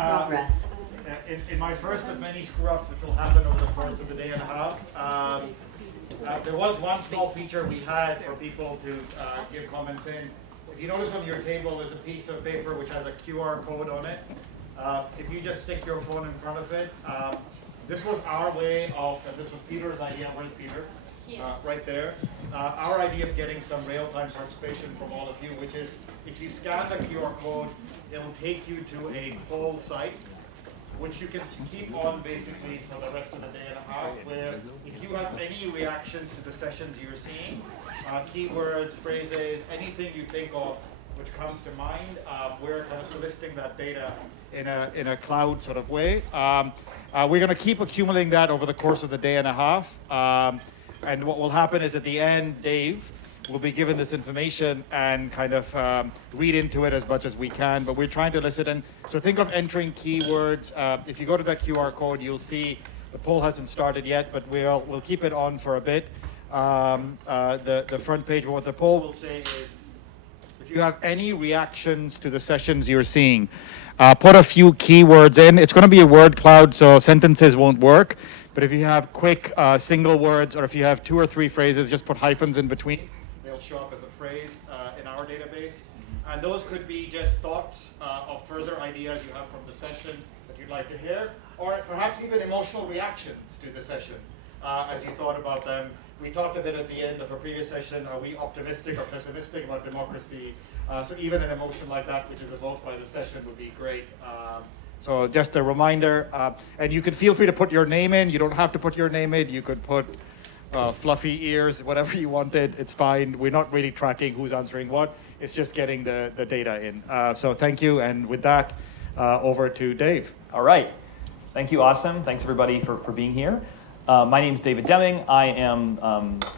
Progress. In my first of many screw-ups, which will happen over the course of the day and a half, there was one small feature we had for people to give comments in. If you notice on your table, there's a piece of paper which has a QR code on it. If you just stick your phone in front of it, this was our way of, and this was Peter's idea. Where's Peter? Right there. Our idea of getting some real-time participation from all of you, which is if you scan the QR code, it will take you to a poll site, which you can keep on basically for the rest of the day and a half, where if you have any reactions to the sessions you're seeing, keywords, phrases, anything you think of which comes to mind, we're kind of soliciting that data in a cloud sort of way. We're going to keep accumulating that over the course of the day and a half. And what will happen is at the end, Dave will be given this information and kind of read into it as much as we can, but we're trying to elicit. And so think of entering keywords. If you go to that QR code, you'll see the poll hasn't started yet, but we'll keep it on for a bit. The front page, what the poll will say is, if you have any reactions to the sessions you're seeing, put a few keywords in. It's going to be a word cloud, so sentences won't work. But if you have quick single words, or if you have 2 or 3 phrases, just put hyphens in between. They'll show up as a phrase in our database. And those could be just thoughts of further ideas you have from the session that you'd like to hear, or perhaps even emotional reactions to the session as you thought about them. We talked a bit at the end of a previous session, are we optimistic or pessimistic about democracy? So even an emotion like that, which is evoked by the session, would be great. So just a reminder, and you can feel free to put your name in. You don't have to put your name in. You could put fluffy ears, whatever you wanted. It's fine. We're not really tracking who's answering what. It's just getting the data in. So thank you. And with that, over to Dave. All right. Thank you, Asim. Thanks, everybody, for being here. My name is David Deming. I am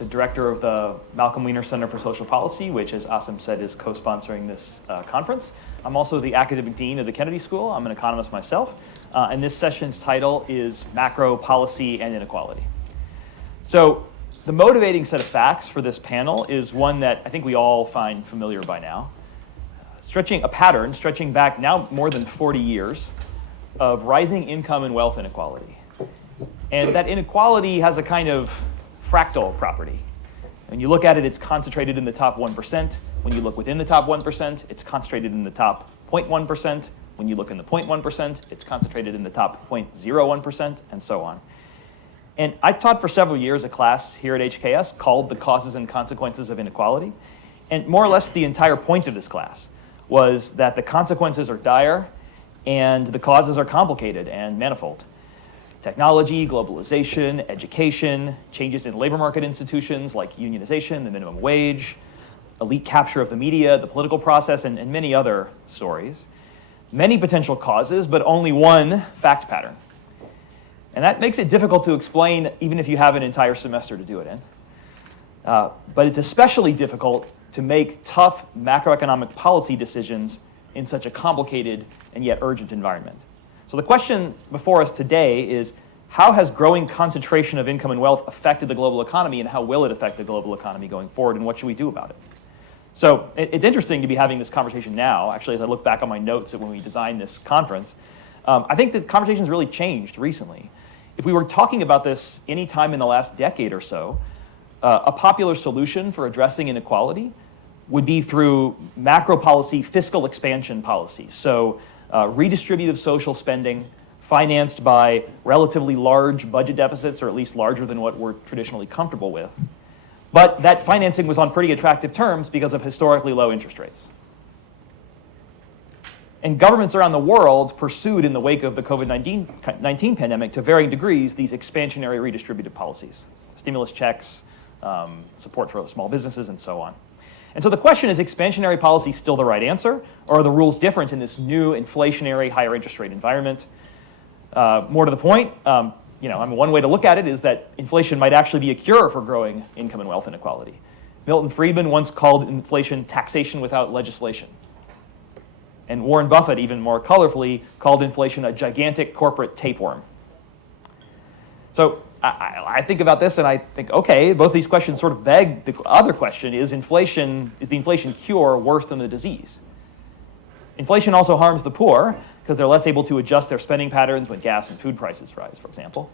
the director of the Malcolm Wiener Center for Social Policy, which, as Asim said, is co-sponsoring this conference. I'm also the academic dean of the Kennedy School. I'm an economist myself. And this session's title is Macro Policy and Inequality. So the motivating set of facts for this panel is one that I think we all find familiar by now. Stretching back now more than 40 years of rising income and wealth inequality. And that inequality has a kind of fractal property. When you look at it, it's concentrated in the top 1%. When you look within the top 1%, it's concentrated in the top 0.1%. When you look in the 0.1%, it's concentrated in the top 0.01%, and so on. And I taught for several years a class here at HKS called The Causes and Consequences of Inequality. And more or less the entire point of this class was that the consequences are dire and the causes are complicated and manifold. Technology, globalization, education, changes in labor market institutions like unionization, the minimum wage, elite capture of the media, the political process, and many other stories. Many potential causes, but only one fact pattern. And that makes it difficult to explain even if you have an entire semester to do it in. But it's especially difficult to make tough macroeconomic policy decisions in such a complicated and yet urgent environment. So the question before us today is, how has growing concentration of income and wealth affected the global economy, and how will it affect the global economy going forward, and what should we do about it? So it's interesting to be having this conversation now. Actually, as I look back on my notes at when we designed this conference, I think the conversation's really changed recently. If we were talking about this any time in the last decade or so, a popular solution for addressing inequality would be through macro policy, fiscal expansion policies. So redistributive social spending financed by relatively large budget deficits, or at least larger than what we're traditionally comfortable with. But that financing was on pretty attractive terms because of historically low interest rates. And governments around the world pursued in the wake of the COVID-19 pandemic to varying degrees these expansionary redistributive policies, stimulus checks, support for small businesses, and so on. And so the question is expansionary policy still the right answer, or are the rules different in this new inflationary higher interest rate environment? More to the point, one way to look at it is that inflation might actually be a cure for growing income and wealth inequality. Milton Friedman once called inflation taxation without legislation. And Warren Buffett, even more colorfully, called inflation a gigantic corporate tapeworm. So I think about this and I think, okay, both these questions sort of beg the other question, is the inflation cure worse than the disease? Inflation also harms the poor because they're less able to adjust their spending patterns when gas and food prices rise, for example.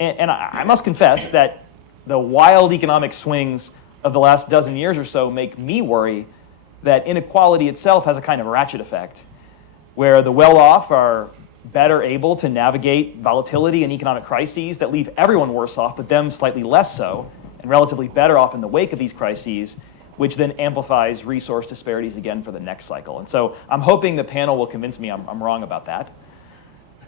And I must confess that the wild economic swings of the last dozen years or so make me worry that inequality itself has a kind of ratchet effect, where the well-off are better able to navigate volatility and economic crises that leave everyone worse off, but them slightly less so, and relatively better off in the wake of these crises, which then amplifies resource disparities again for the next cycle. And so I'm hoping the panel will convince me I'm wrong about that.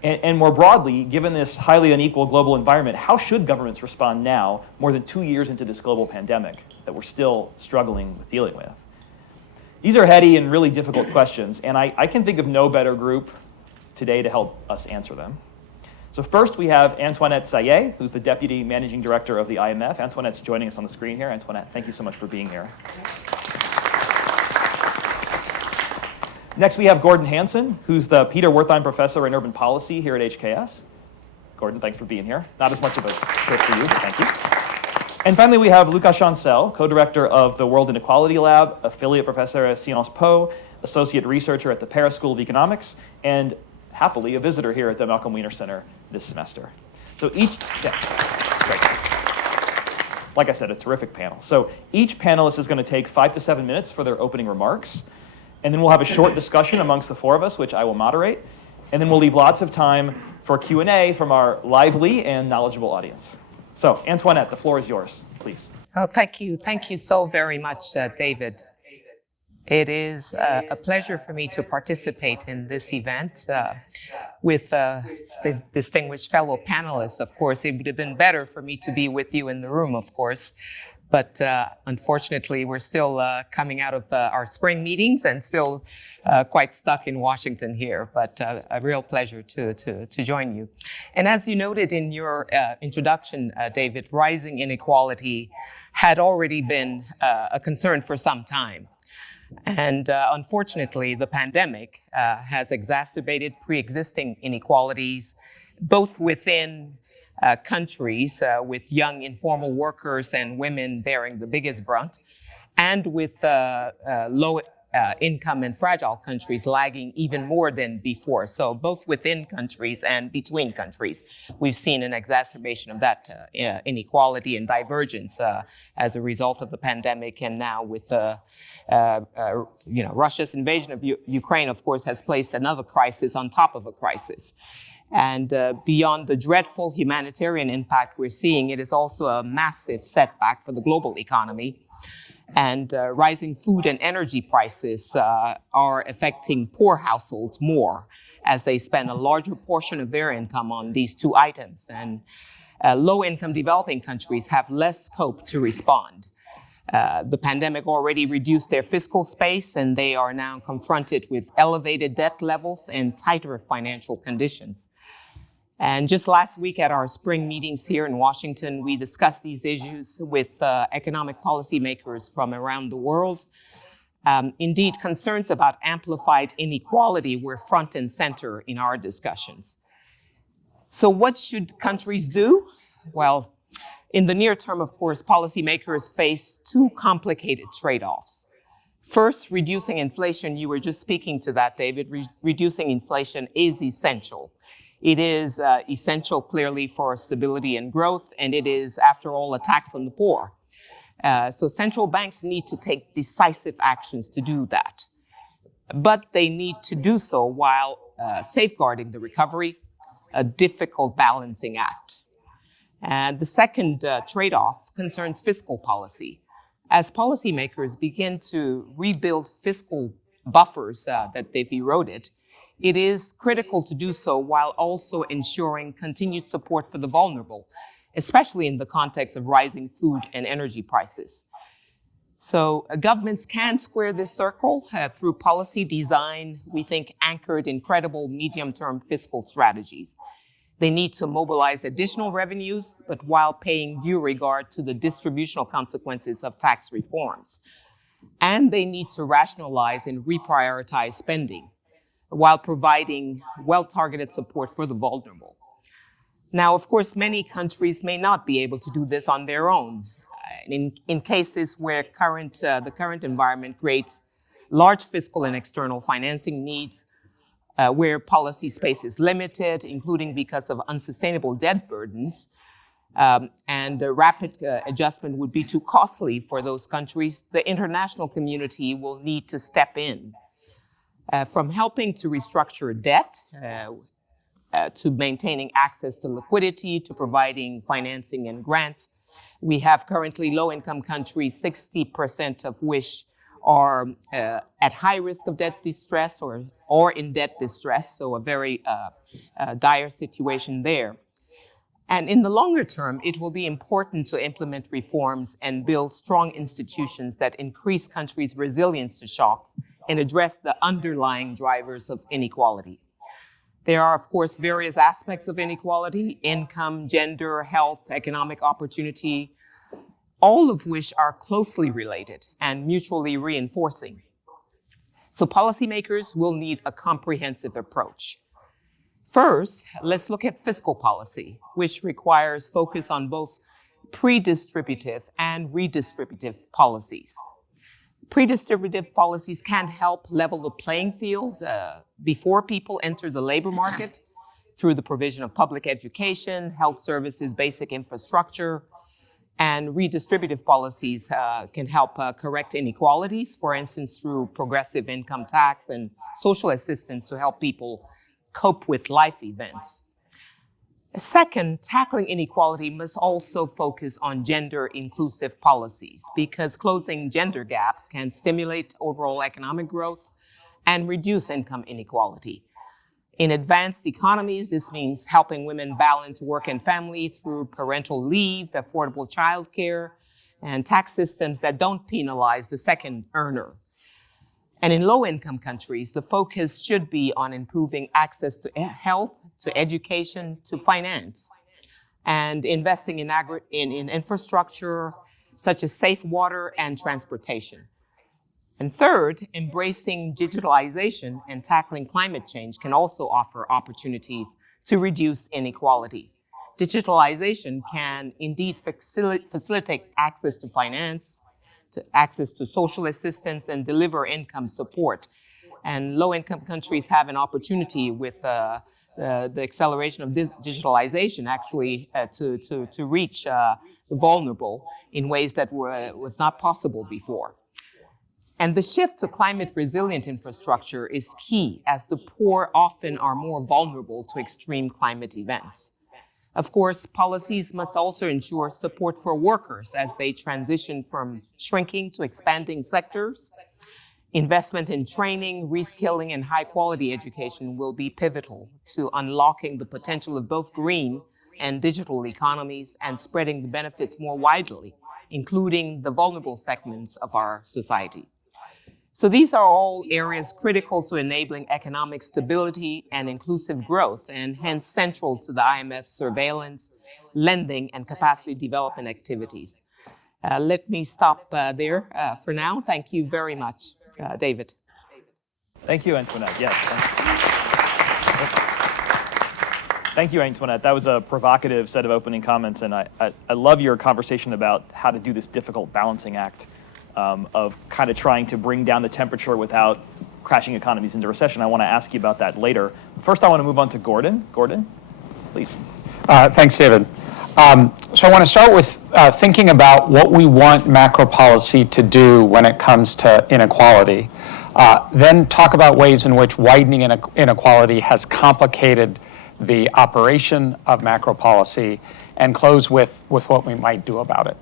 And more broadly, given this highly unequal global environment, how should governments respond now, more than 2 years into this global pandemic that we're still struggling with dealing with? These are heady and really difficult questions, and I can think of no better group today to help us answer them. So first we have Antoinette Sayé, who's the Deputy Managing Director of the IMF. Antoinette's joining us on the screen here. Antoinette, thank you so much for being here. Next we have Gordon Hanson, who's the Peter Wertheim Professor in Urban Policy here at HKS. Gordon, thanks for being here. Not as much of a trip for you, but thank you. And finally, we have Lucas Chancel, co-director of the World Inequality Lab, affiliate professor at Sciences Po, associate researcher at the Paris School of Economics, and happily a visitor here at the Malcolm Wiener Center this semester. So each, great. Like I said, a terrific panel. So each panelist is going to take 5 to 7 minutes for their opening remarks, and then we'll have a short discussion amongst the four of us, which I will moderate, and then we'll leave lots of time for Q&A from our lively and knowledgeable audience. So Antoinette, the floor is yours, please. Oh, thank you. Thank you so very much, David. It is a pleasure for me to participate in this event with distinguished fellow panelists. Of course, it would have been better for me to be with you in the room, of course. But unfortunately, we're still coming out of our spring meetings and still quite stuck in Washington here. But a real pleasure to join you. And as you noted in your introduction, David, rising inequality had already been a concern for some time. And unfortunately, the pandemic has exacerbated pre-existing inequalities, both within countries with young informal workers and women bearing the biggest brunt, and with low income and fragile countries lagging even more than before. So both within countries and between countries, we've seen an exacerbation of that inequality and divergence as a result of the pandemic. And now with Russia's invasion of Ukraine, of course, has placed another crisis on top of a crisis. And beyond the dreadful humanitarian impact we're seeing, it is also a massive setback for the global economy. And rising food and energy prices are affecting poor households more as they spend a larger portion of their income on these two items. And low-income developing countries have less scope to respond. The pandemic already reduced their fiscal space, and they are now confronted with elevated debt levels and tighter financial conditions. And just last week at our spring meetings here in Washington, we discussed these issues with economic policymakers from around the world. Indeed, concerns about amplified inequality were front and center in our discussions. So what should countries do? Well, in the near term, of course, policymakers face two complicated trade-offs. First, reducing inflation. You were just speaking to that, David. Reducing inflation is essential. It is essential, clearly, for stability and growth, and it is, after all, a tax on the poor. So central banks need to take decisive actions to do that. But they need to do so while safeguarding the recovery, a difficult balancing act. And the second trade-off concerns fiscal policy. As policymakers begin to rebuild fiscal buffers that they've eroded, it is critical to do so while also ensuring continued support for the vulnerable, especially in the context of rising food and energy prices. So governments can square this circle through policy design, we think, anchored in credible medium-term fiscal strategies. They need to mobilize additional revenues, but while paying due regard to the distributional consequences of tax reforms. And they need to rationalize and reprioritize spending, while providing well-targeted support for the vulnerable. Now, of course, many countries may not be able to do this on their own. In cases where the current environment creates large fiscal and external financing needs, where policy space is limited, including because of unsustainable debt burdens, and a rapid adjustment would be too costly for those countries, the international community will need to step in. From helping to restructure debt, to maintaining access to liquidity, to providing financing and grants. We have currently low-income countries, 60% of which are at high risk of debt distress or in debt distress, so a very dire situation there. And in the longer term, it will be important to implement reforms and build strong institutions that increase countries' resilience to shocks and address the underlying drivers of inequality. There are, of course, various aspects of inequality: income, gender, health, economic opportunity, all of which are closely related and mutually reinforcing. So policymakers will need a comprehensive approach. First, let's look at fiscal policy, which requires focus on both pre-distributive and redistributive policies. Pre-distributive policies can help level the playing field before people enter the labor market through the provision of public education, health services, basic infrastructure, and redistributive policies can help correct inequalities, for instance, through progressive income tax and social assistance to help people cope with life events. Second, tackling inequality must also focus on gender-inclusive policies, because closing gender gaps can stimulate overall economic growth and reduce income inequality. In advanced economies, this means helping women balance work and family through parental leave, affordable childcare, and tax systems that don't penalize the second earner. And in low-income countries, the focus should be on improving access to health, to education, to finance, and investing in infrastructure such as safe water and transportation. And third, embracing digitalization and tackling climate change can also offer opportunities to reduce inequality. Digitalization can indeed facilitate access to finance, to access to social assistance, and deliver income support. And low-income countries have an opportunity with the acceleration of digitalization actually to reach the vulnerable in ways that was not possible before. And the shift to climate-resilient infrastructure is key, as the poor often are more vulnerable to extreme climate events. Of course, policies must also ensure support for workers as they transition from shrinking to expanding sectors. Investment in training, reskilling, and high-quality education will be pivotal to unlocking the potential of both green and digital economies and spreading the benefits more widely, including the vulnerable segments of our society. So these are all areas critical to enabling economic stability and inclusive growth, and hence central to the IMF's surveillance, lending, and capacity development activities. Let me stop there for now. Thank you very much, David. Thank you, Antoinette. Yes. Thank you, Antoinette. That was a provocative set of opening comments, and I love your conversation about how to do this difficult balancing act of kind of trying to bring down the temperature without crashing economies into recession. I want to ask you about that later. First, I want to move on to Gordon. Gordon, please. Thanks, David. So I want to start with thinking about what we want macro policy to do when it comes to inequality. Then talk about ways in which widening inequality has complicated the operation of macro policy, and close with what we might do about it.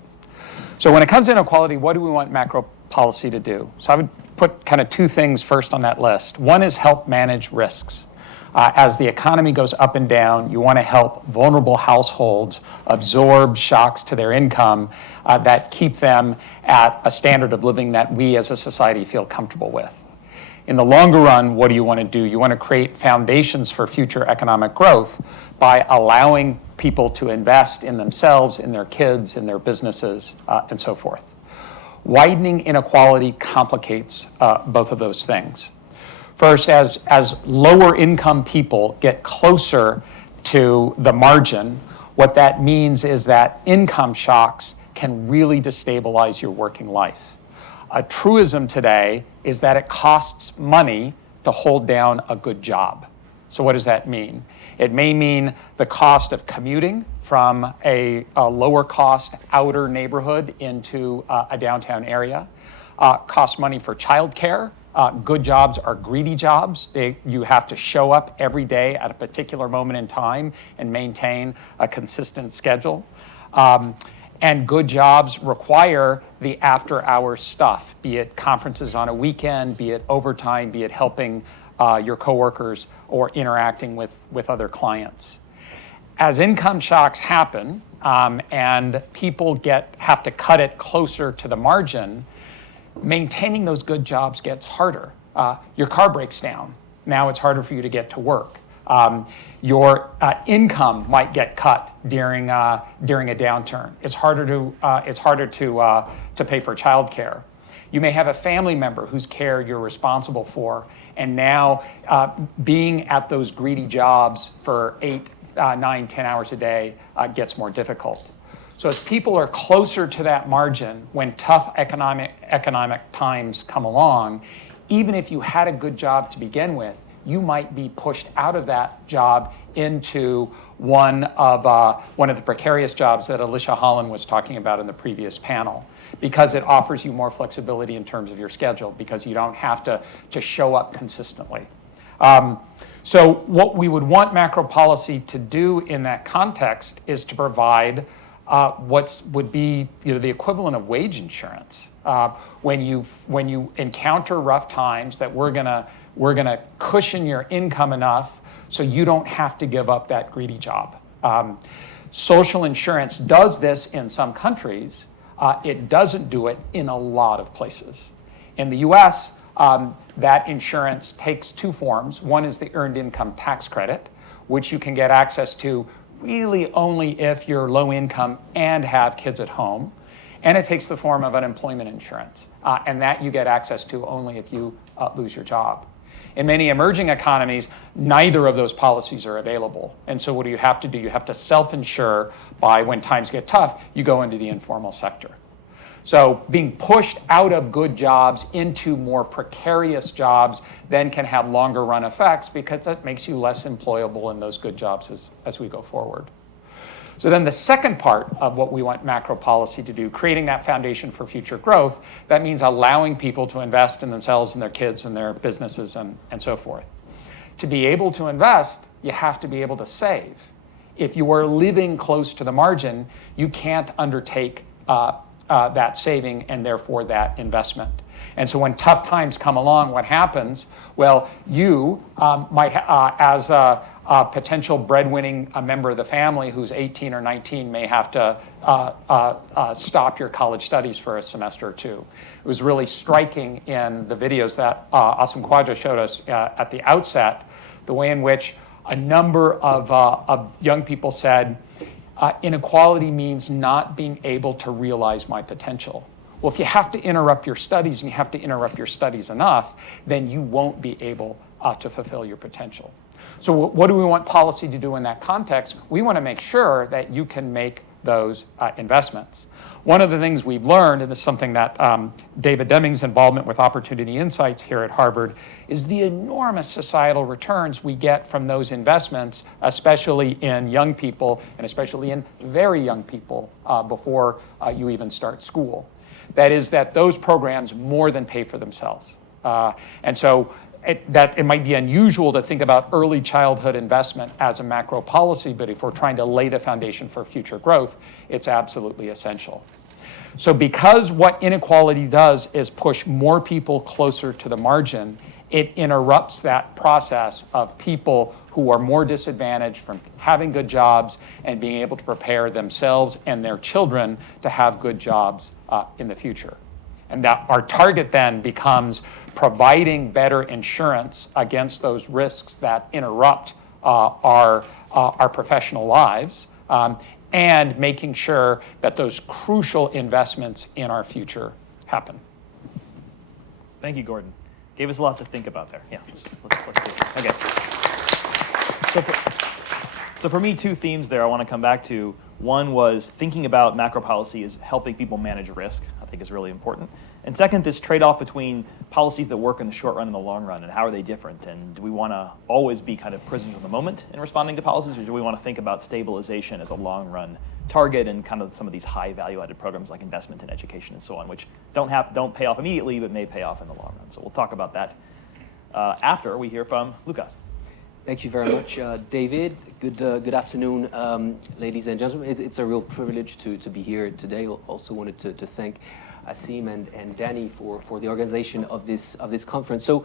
So when it comes to inequality, what do we want macro policy to do? So I would put kind of two things first on that list. One is help manage risks. As the economy goes up and down, you want to help vulnerable households absorb shocks to their income that keep them at a standard of living that we as a society feel comfortable with. In the longer run, what do you want to do? You want to create foundations for future economic growth by allowing people to invest in themselves, in their kids, in their businesses, and so forth. Widening inequality complicates both of those things. First, as lower income people get closer to the margin, what that means is that income shocks can really destabilize your working life. A truism today is that it costs money to hold down a good job. So what does that mean? It may mean the cost of commuting from a lower cost outer neighborhood into a downtown area. Costs money for childcare. Good jobs are greedy jobs. You have to show up every day at a particular moment in time and maintain a consistent schedule. And good jobs require the after-hours stuff, be it conferences on a weekend, be it overtime, be it helping your coworkers or interacting with other clients. As income shocks happen and people have to cut it closer to the margin, maintaining those good jobs gets harder. Your car breaks down. Now it's harder for you to get to work. Your income might get cut during a downturn. It's harder to pay for childcare. You may have a family member whose care you're responsible for, and now being at those greedy jobs for 8, 9, 10 hours a day gets more difficult. So as people are closer to that margin, when tough economic times come along, even if you had a good job to begin with, you might be pushed out of that job into one of the precarious jobs that Alicia Holland was talking about in the previous panel, because it offers you more flexibility in terms of your schedule, because you don't have to show up consistently. So what we would want macro policy to do in that context is to provide what would be the equivalent of wage insurance. When you encounter rough times, that we're gonna cushion your income enough so you don't have to give up that greedy job. Social insurance does this in some countries. It doesn't do it in a lot of places. In the US, that insurance takes two forms. One is the Earned Income Tax Credit, which you can get access to really only if you're low income and have kids at home. And it takes the form of unemployment insurance. And that you get access to only if you lose your job. In many emerging economies, neither of those policies are available. And so what do? You have to self-insure by, when times get tough, you go into the informal sector. So being pushed out of good jobs into more precarious jobs then can have longer run effects, because that makes you less employable in those good jobs as we go forward. So then the second part of what we want macro policy to do, creating that foundation for future growth, that means allowing people to invest in themselves and their kids and their businesses and so forth. To be able to invest, you have to be able to save. If you are living close to the margin, you can't undertake that saving and therefore that investment. And so when tough times come along, what happens? Well, you might, as a potential breadwinning member of the family who's 18 or 19, may have to stop your college studies for a semester or two. It was really striking in the videos that Asim Khwaja showed us at the outset, the way in which a number of young people said, inequality means not being able to realize my potential. Well, if you have to interrupt your studies, and you have to interrupt your studies enough, then you won't be able to fulfill your potential. So what do we want policy to do in that context? We want to make sure that you can make those investments. One of the things we've learned, and this is something that David Deming's involvement with Opportunity Insights here at Harvard, is the enormous societal returns we get from those investments, especially in young people, and especially in very young people before you even start school. That is, that those programs more than pay for themselves. And so it might be unusual to think about early childhood investment as a macro policy, but if we're trying to lay the foundation for future growth, it's absolutely essential. So because what inequality does is push more people closer to the margin, it interrupts that process of people who are more disadvantaged from having good jobs and being able to prepare themselves and their children to have good jobs in the future. And that our target then becomes providing better insurance against those risks that interrupt our professional lives, and making sure that those crucial investments in our future happen. Thank you, Gordon. Gave us a lot to think about there. Yeah, let's do it. Okay. So for me, two themes there I want to come back to. One was thinking about macro policy as helping people manage risk, I think is really important. And second, this trade-off between policies that work in the short run and the long run, and how are they different? And do we want to always be kind of prisoners of the moment in responding to policies, or do we want to think about stabilization as a long-run target and kind of some of these high value-added programs like investment in education and so on, which don't pay off immediately, but may pay off in the long run? So we'll talk about that after we hear from Lucas. Thank you very much, David. Good afternoon, ladies and gentlemen. It's a real privilege to be here today. Also wanted to thank Asim and Danny for the organization of this conference. So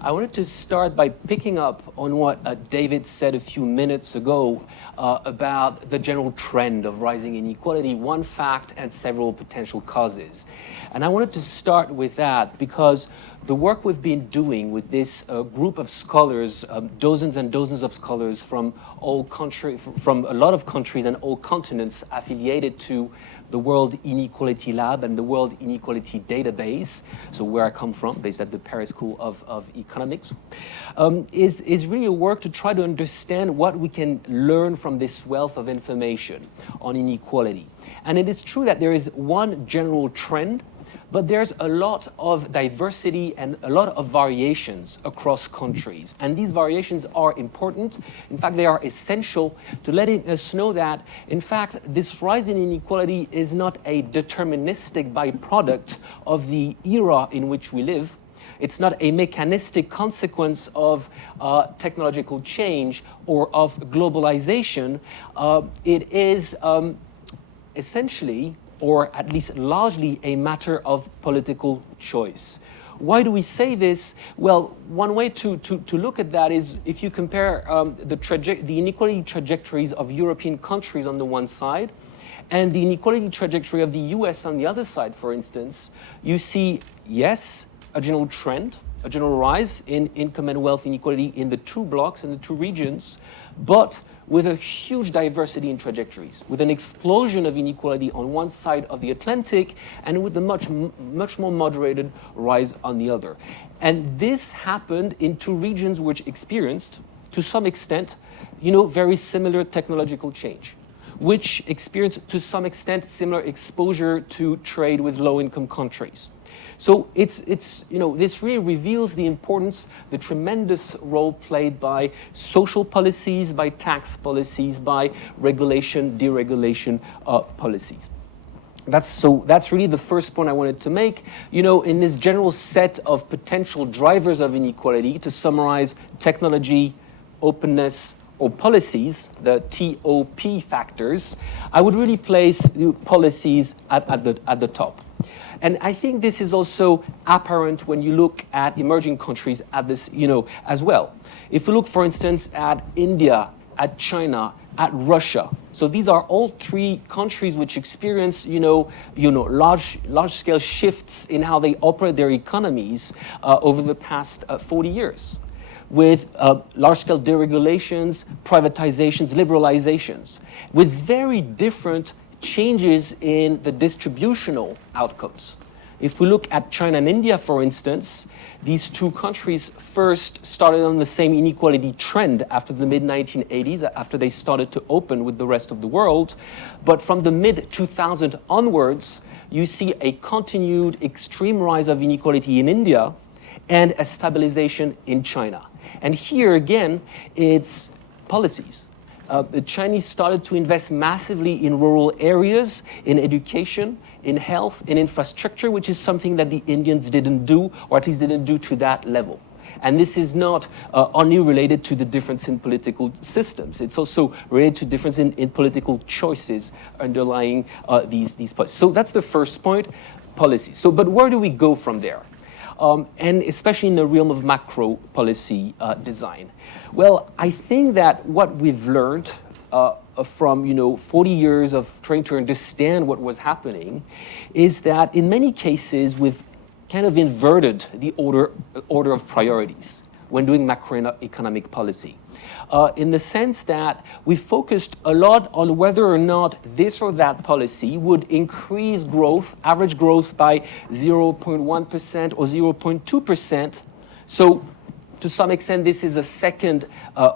I wanted to start by picking up on what David said a few minutes ago about the general trend of rising inequality, one fact and several potential causes. And I wanted to start with that because the work we've been doing with this group of scholars, dozens and dozens of scholars from from a lot of countries and all continents affiliated to the World Inequality Lab and the World Inequality Database, so where I come from, based at the Paris School of Economics, is really a work to try to understand what we can learn from this wealth of information on inequality. And it is true that there is one general trend, but there's a lot of diversity and a lot of variations across countries. And these variations are important. In fact, they are essential to letting us know that, in fact, this rise in inequality is not a deterministic byproduct of the era in which we live. It's not a mechanistic consequence of technological change or of globalization. It is essentially, or at least largely, a matter of political choice. Why do we say this? Well, one way to look at that is if you compare the inequality trajectories of European countries on the one side and the inequality trajectory of the US on the other side, for instance, you see, yes, a general trend, a general rise in income and wealth inequality in the two blocks, in the two regions, but with a huge diversity in trajectories, with an explosion of inequality on one side of the Atlantic and with a much more moderated rise on the other. And this happened in two regions which experienced, to some extent, very similar technological change, which experienced, to some extent, similar exposure to trade with low-income countries. So it's this really reveals the importance, the tremendous role played by social policies, by tax policies, by regulation, deregulation policies. That's really the first point I wanted to make. In this general set of potential drivers of inequality, to summarize technology, openness, or policies, the TOP factors, I would really place policies at the top. And I think this is also apparent when you look at emerging countries at this, as well. If we look, for instance, at India, at China, at Russia, so these are all three countries which experience, large-scale shifts in how they operate their economies over the past 40 years. With large-scale deregulations, privatizations, liberalizations, with very different changes in the distributional outcomes. If we look at China and India, for instance, these two countries first started on the same inequality trend after the mid-1980s, after they started to open with the rest of the world. But from the mid-2000s onwards, you see a continued extreme rise of inequality in India and a stabilization in China. And here again, it's policies. The Chinese started to invest massively in rural areas, in education, in health, in infrastructure, which is something that the Indians didn't do, or at least didn't do to that level. And this is not only related to the difference in political systems. It's also related to difference in political choices underlying these policies. So that's the first point, policy. But where do we go from there? And especially in the realm of macro policy design. Well, I think that what we've learned from 40 years of trying to understand what was happening is that in many cases we've kind of inverted the order of priorities when doing macroeconomic policy. In the sense that we focused a lot on whether or not this or that policy would increase growth, average growth by 0.1% or 0.2%. So to some extent, this is a second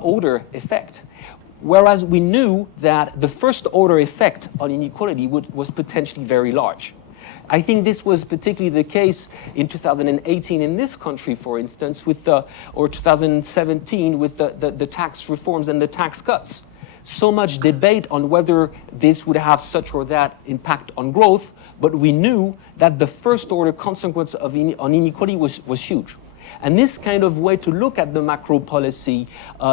order effect. Whereas we knew that the first order effect on inequality was potentially very large. I think this was particularly the case in 2018 in this country, for instance, or 2017 with the tax reforms and the tax cuts. So much debate on whether this would have such or that impact on growth, but we knew that the first order consequence on inequality was huge. And this kind of way to look at the macro policy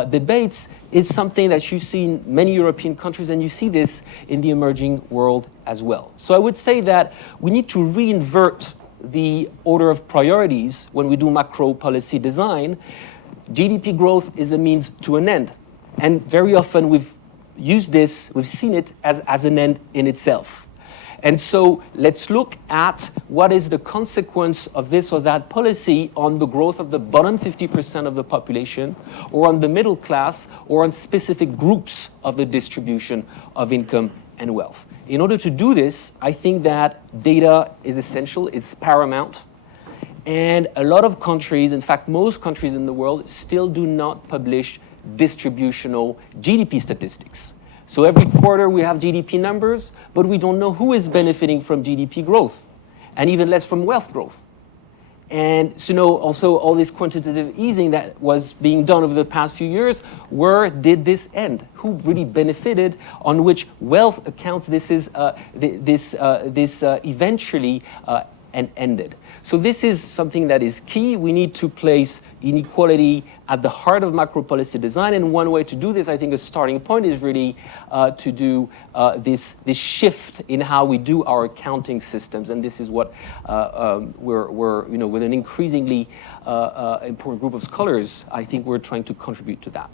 debates is something that you see in many European countries, and you see this in the emerging world as well. So I would say that we need to reinvert the order of priorities when we do macro policy design. GDP growth is a means to an end. And very often we've used this, we've seen it as an end in itself. And so let's look at what is the consequence of this or that policy on the growth of the bottom 50% of the population, or on the middle class, or on specific groups of the distribution of income and wealth. In order to do this, I think that data is essential, it's paramount. And a lot of countries, in fact, most countries in the world, still do not publish distributional GDP statistics. So every quarter we have GDP numbers, but we don't know who is benefiting from GDP growth, and even less from wealth growth. And so also all this quantitative easing that was being done over the past few years, where did this end? Who really benefited? On which wealth accounts this eventually and ended. So this is something that is key. We need to place inequality at the heart of macro policy design, and one way to do this, I think a starting point is really to do this shift in how we do our accounting systems, and this is what we're with an increasingly important group of scholars, I think we're trying to contribute to that.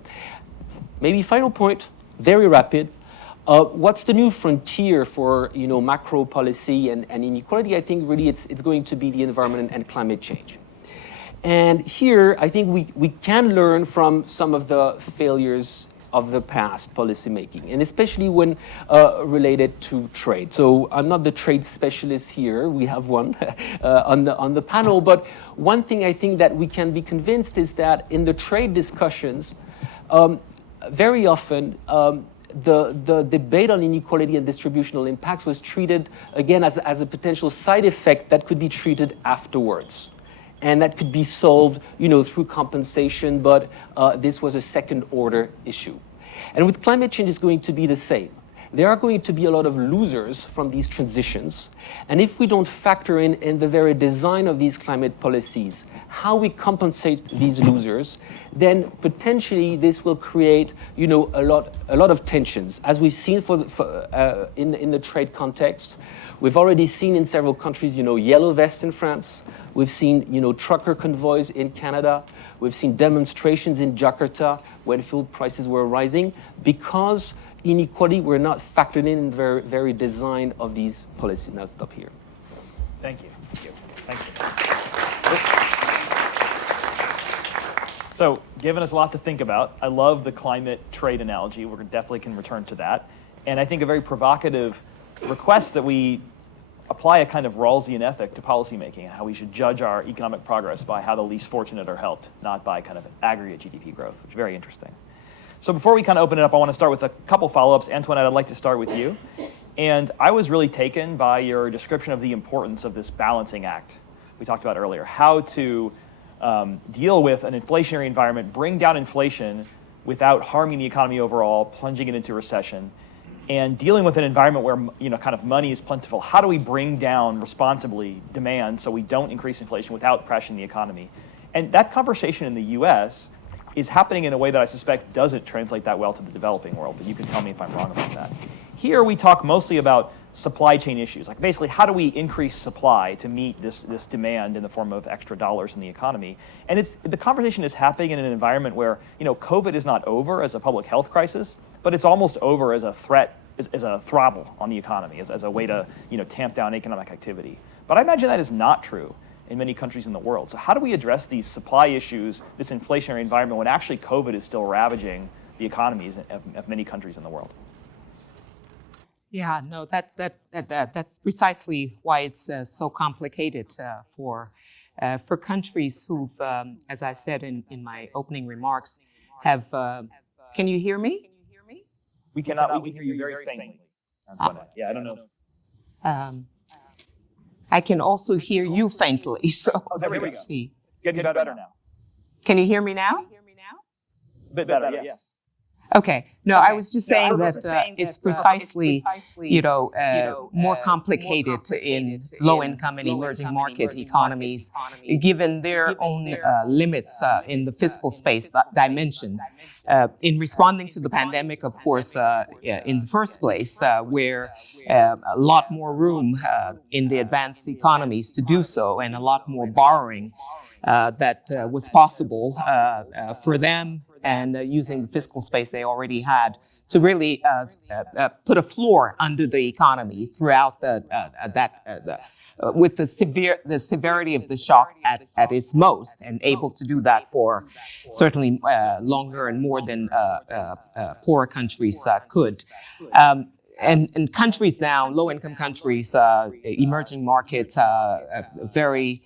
Maybe final point, very rapid. What's the new frontier for macro policy and inequality? I think really it's going to be the environment and climate change. And here I think we can learn from some of the failures of the past policymaking, and especially when related to trade. So I'm not the trade specialist here, we have one on the panel, but one thing I think that we can be convinced is that in the trade discussions, very often the debate on inequality and distributional impacts was treated, again, as a potential side effect that could be treated afterwards. And that could be solved, through compensation, but this was a second-order issue. And with climate change, it's going to be the same. There are going to be a lot of losers from these transitions. And if we don't factor in the very design of these climate policies, how we compensate these losers, then potentially this will create, a lot of tensions. As we've seen in the trade context, we've already seen in several countries, yellow vests in France. We've seen, trucker convoys in Canada. We've seen demonstrations in Jakarta when fuel prices were rising because inequality were not factored in the very design of these policies. Now I'll stop here. Thank you. Thanks. So, given us a lot to think about, I love the climate trade analogy. We definitely can return to that. And I think a very provocative request that we apply a kind of Rawlsian ethic to policymaking, how we should judge our economic progress by how the least fortunate are helped, not by kind of aggregate GDP growth, which is very interesting. So before we kind of open it up, I want to start with a couple follow-ups. Antoinette, I'd like to start with you. And I was really taken by your description of the importance of this balancing act we talked about earlier, how to deal with an inflationary environment, bring down inflation without harming the economy overall, plunging it into recession, and dealing with an environment where kind of money is plentiful. How do we bring down responsibly demand so we don't increase inflation without crashing the economy? And that conversation in the US is happening in a way that I suspect doesn't translate that well to the developing world, but you can tell me if I'm wrong about that. Here we talk mostly about supply chain issues, like basically how do we increase supply to meet this demand in the form of extra dollars in the economy. And the conversation is happening in an environment where COVID is not over as a public health crisis, but it's almost over as a threat, as a throttle on the economy, as a way to tamp down economic activity. But I imagine that is not true in many countries in the world. So how do we address these supply issues, this inflationary environment, when actually COVID is still ravaging the economies of many countries in the world? Yeah, no, that's precisely why it's so complicated for countries who've, as I said in my opening remarks, have. Can you hear me? We cannot. We can hear you very faintly. Yeah, I don't know. I can also hear you faintly, so there we let's go. see. It's getting better now. Can you hear me now? A bit better, yes. Okay. No, I was just saying that it's precisely, more complicated in low-income and emerging market economies, given their own limits in the fiscal space dimension. In responding to the pandemic, of course, in the first place, where a lot more room in the advanced economies to do so, and a lot more borrowing that was possible for them, and using the fiscal space they already had to really put a floor under the economy throughout with the severity of the shock at its most, and able to do that for certainly longer and more than poorer countries could. And countries now, low-income countries, emerging markets, very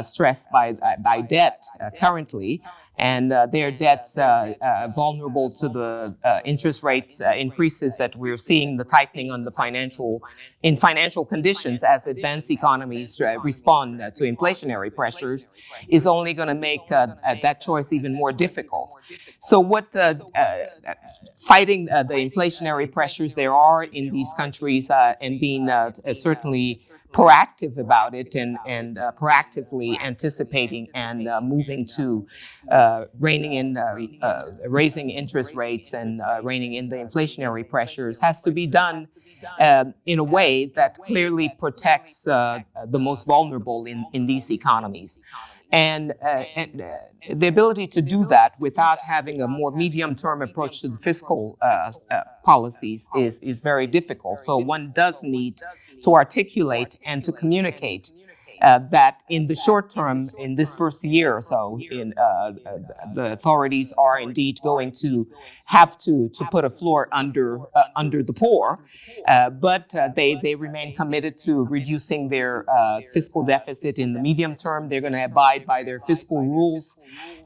stressed by debt currently, and their debts vulnerable to the interest rates increases that we're seeing, the tightening on the financial conditions as advanced economies respond to inflationary pressures, is only going to make that choice even more difficult. So what fighting the inflationary pressures there are in these countries, and being certainly proactive about it, and proactively anticipating and moving to raising interest rates and reining in the inflationary pressures, has to be done in a way that clearly protects the most vulnerable in these economies. And the ability to do that without having a more medium-term approach to the fiscal policies is very difficult. So one does need to articulate and to communicate that in the short term, in this first year or so, the authorities are indeed going to have to put a floor under the poor, but they remain committed to reducing their fiscal deficit in the medium term. They're going to abide by their fiscal rules,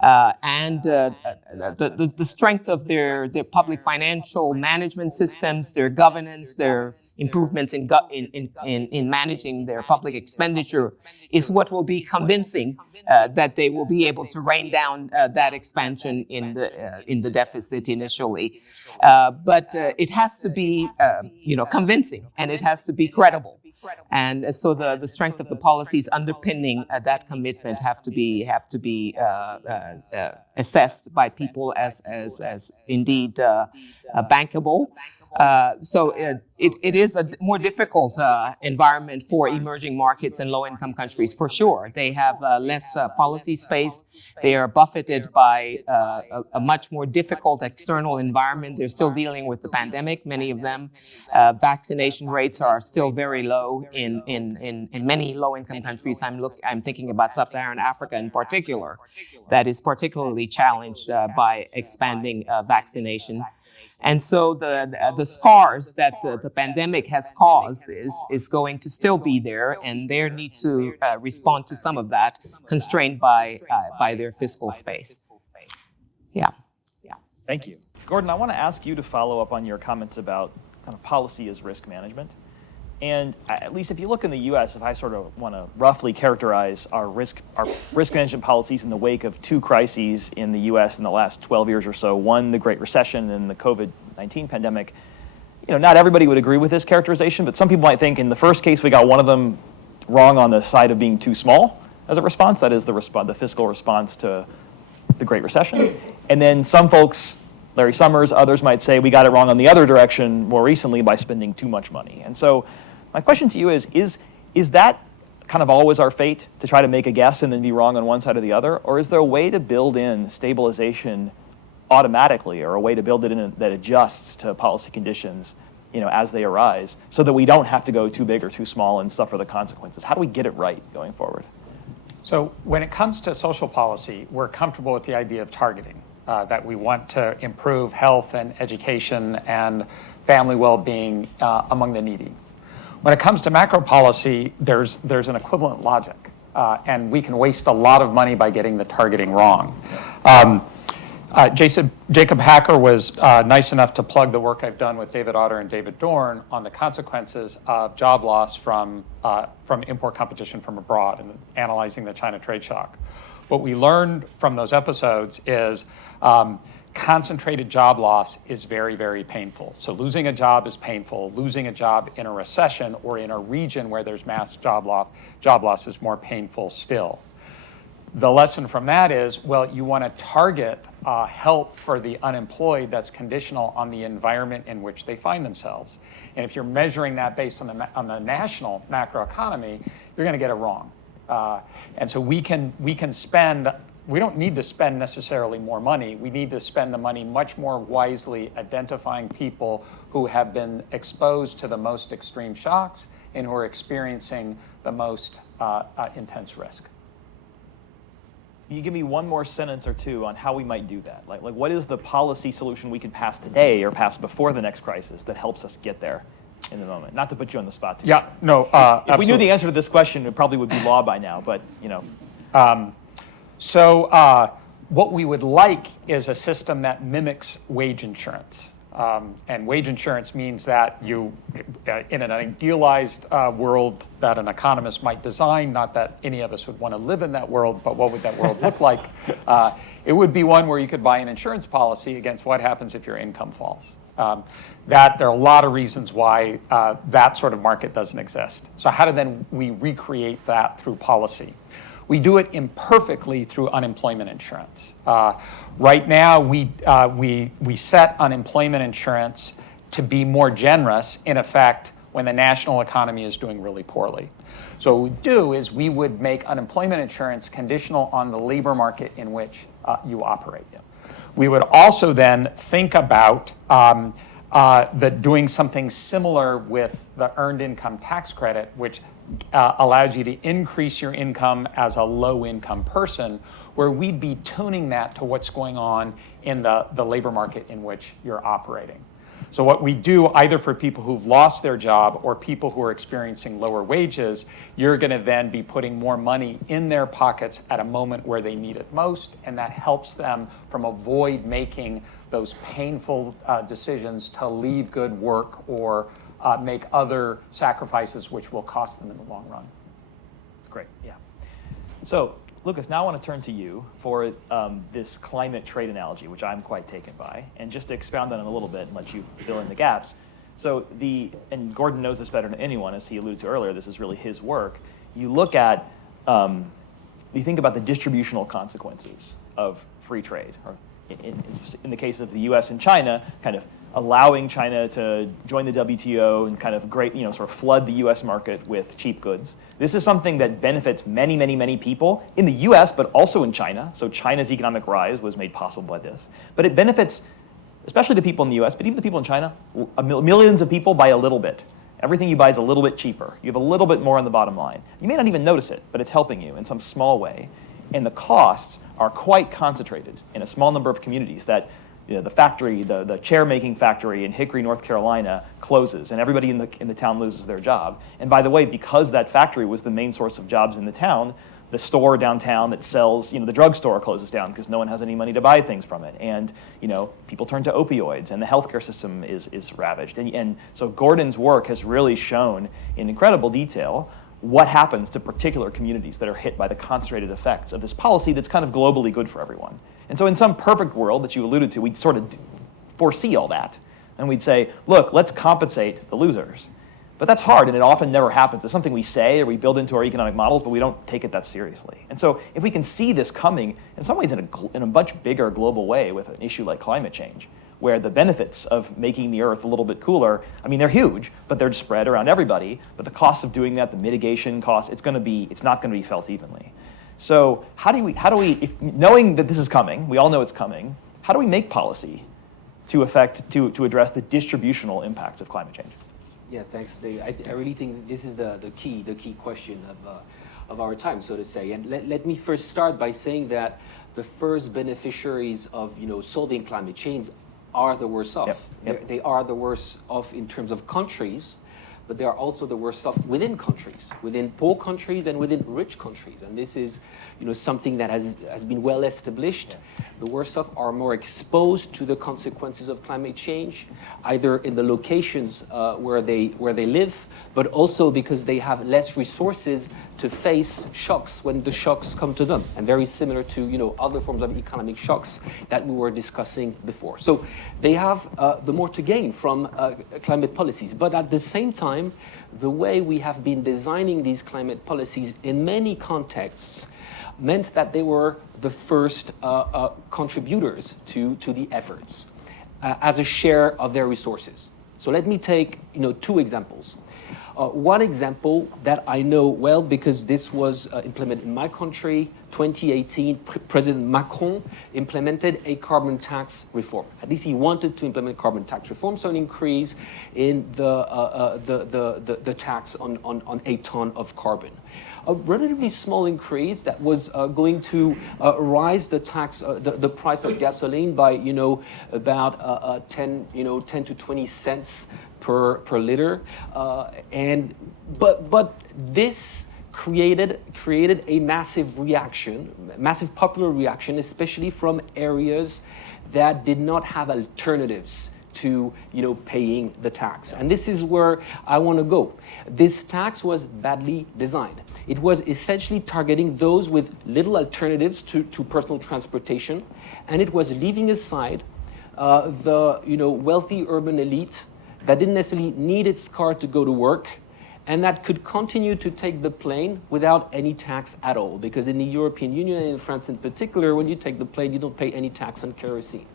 and the strength of their public financial management systems, their governance, their improvements in managing their public expenditure is what will be convincing that they will be able to rein down that expansion in the deficit initially. But it has to be convincing, and it has to be credible. And so the strength of the policies underpinning that commitment have to be assessed by people as indeed bankable. So it is a more difficult environment for emerging markets and low-income countries, for sure. They have less policy space. They are buffeted by a much more difficult external environment. They're still dealing with the pandemic, many of them. Vaccination rates are still very low in many low-income countries. I'm thinking about Sub-Saharan Africa in particular, that is particularly challenged by expanding vaccination. And so the scars that the pandemic has caused is going to still be there, and they need to respond to some of that, constrained by their fiscal space. Yeah. Thank you. Gordon, I want to ask you to follow up on your comments about kind of policy as risk management. And at least if you look in the U.S., if I sort of want to roughly characterize our risk management policies in the wake of two crises in the U.S. in the last 12 years or so, one, the Great Recession, and the COVID-19 pandemic, not everybody would agree with this characterization, but some people might think in the first case we got one of them wrong on the side of being too small as a response, that is the fiscal response to the Great Recession. And then some folks, Larry Summers, others might say we got it wrong on the other direction more recently by spending too much money. And so my question to you is that kind of always our fate, to try to make a guess and then be wrong on one side or the other? Or is there a way to build in stabilization automatically, or a way to build it in that adjusts to policy conditions, as they arise, so that we don't have to go too big or too small and suffer the consequences? How do we get it right going forward? So when it comes to social policy, we're comfortable with the idea of targeting, that we want to improve health and education and family well-being among the needy. When it comes to macro policy, there's an equivalent logic, and we can waste a lot of money by getting the targeting wrong. Jacob Hacker was nice enough to plug the work I've done with David Otter and David Dorn on the consequences of job loss from import competition from abroad and analyzing the China trade shock. What we learned from those episodes is concentrated job loss is very, very painful. So losing a job is painful. Losing a job in a recession or in a region where there's mass job loss is more painful still. The lesson from that is, well, you want to target help for the unemployed that's conditional on the environment in which they find themselves. And if you're measuring that based on the national macroeconomy, you're going to get it wrong. And so we don't need to spend necessarily more money. We need to spend the money much more wisely, identifying people who have been exposed to the most extreme shocks and who are experiencing the most intense risk. Can you give me one more sentence or two on how we might do that? Like what is the policy solution we can pass today or pass before the next crisis that helps us get there in the moment? Not to put you on the spot too much. Yeah, no, If we knew the answer to this question, it probably would be law by now, but So what we would like is a system that mimics wage insurance. And wage insurance means that you, in an idealized world that an economist might design, not that any of us would want to live in that world, but what would that world look like? It would be one where you could buy an insurance policy against what happens if your income falls. There are a lot of reasons why that sort of market doesn't exist. So how do then we recreate that through policy? We do it imperfectly through unemployment insurance. Right now, we set unemployment insurance to be more generous, in effect, when the national economy is doing really poorly. So what we do is we would make unemployment insurance conditional on the labor market in which you operate. We would also then think about doing something similar with the earned income tax credit, which allows you to increase your income as a low-income person, where we'd be tuning that to what's going on in the labor market in which you're operating. So what we do, either for people who've lost their job or people who are experiencing lower wages, you're going to then be putting more money in their pockets at a moment where they need it most, and that helps them from avoid making those painful decisions to leave good work or make other sacrifices which will cost them in the long run. Great, yeah. So, Lucas, now I want to turn to you for this climate trade analogy, which I'm quite taken by, and just to expound on it a little bit and let you fill in the gaps. So and Gordon knows this better than anyone, as he alluded to earlier, this is really his work. You look at, you think about the distributional consequences of free trade, or in the case of the US and China, kind of allowing China to join the WTO and kind of sort of flood the US market with cheap goods. This is something that benefits many, many, many people in the US, but also in China. So China's economic rise was made possible by this. But it benefits especially the people in the US, but even the people in China, millions of people by a little bit. Everything you buy is a little bit cheaper. You have a little bit more on the bottom line. You may not even notice it, but it's helping you in some small way. And the costs are quite concentrated in a small number of communities that the factory, the chair-making factory in Hickory, North Carolina, closes, and everybody in the town loses their job. And by the way, because that factory was the main source of jobs in the town, the store downtown that sells, the drugstore closes down because no one has any money to buy things from it. And, people turn to opioids, and the healthcare system is ravaged. And so Gordon's work has really shown in incredible detail what happens to particular communities that are hit by the concentrated effects of this policy that's kind of globally good for everyone. And so in some perfect world that you alluded to, we'd sort of foresee all that. And we'd say, look, let's compensate the losers. But that's hard, and it often never happens. It's something we say or we build into our economic models, but we don't take it that seriously. And so if we can see this coming, in some ways in a much bigger global way with an issue like climate change, where the benefits of making the Earth a little bit cooler, they're huge, but they're spread around everybody. But the cost of doing that, the mitigation costs, it's not going to be felt evenly. So how do we, knowing that this is coming, we all know it's coming, how do we make policy to address the distributional impacts of climate change? Yeah, thanks, Dave. I really think this is the key question of our time, so to say. And let me first start by saying that the first beneficiaries of solving climate change are the worst off. Yep. They are the worst off in terms of countries. but they are also the worse off within countries, within poor countries and within rich countries. And this is, something that has been well established. The worse off are more exposed to the consequences of climate change, either in the locations where they live, but also because they have less resources to face shocks when the shocks come to them, and very similar to other forms of economic shocks that we were discussing before. So they have the more to gain from climate policies, but at the same time, the way we have been designing these climate policies in many contexts meant that they were the first contributors to the efforts as a share of their resources. So let me take two examples. One example that I know well because this was implemented in my country, 2018, President Macron implemented a carbon tax reform. At least he wanted to implement carbon tax reform, so an increase in the tax on a ton of carbon. A relatively small increase that was going to rise the tax, the price of gasoline by about 10 to 20 cents per liter, but this created a massive reaction, massive popular reaction, especially from areas that did not have alternatives to paying the tax. And this is where I want to go. This tax was badly designed. It was essentially targeting those with little alternatives to personal transportation, and it was leaving aside the wealthy urban elite that didn't necessarily need its car to go to work, and that could continue to take the plane without any tax at all. Because in the European Union, and in France in particular, when you take the plane, you don't pay any tax on kerosene.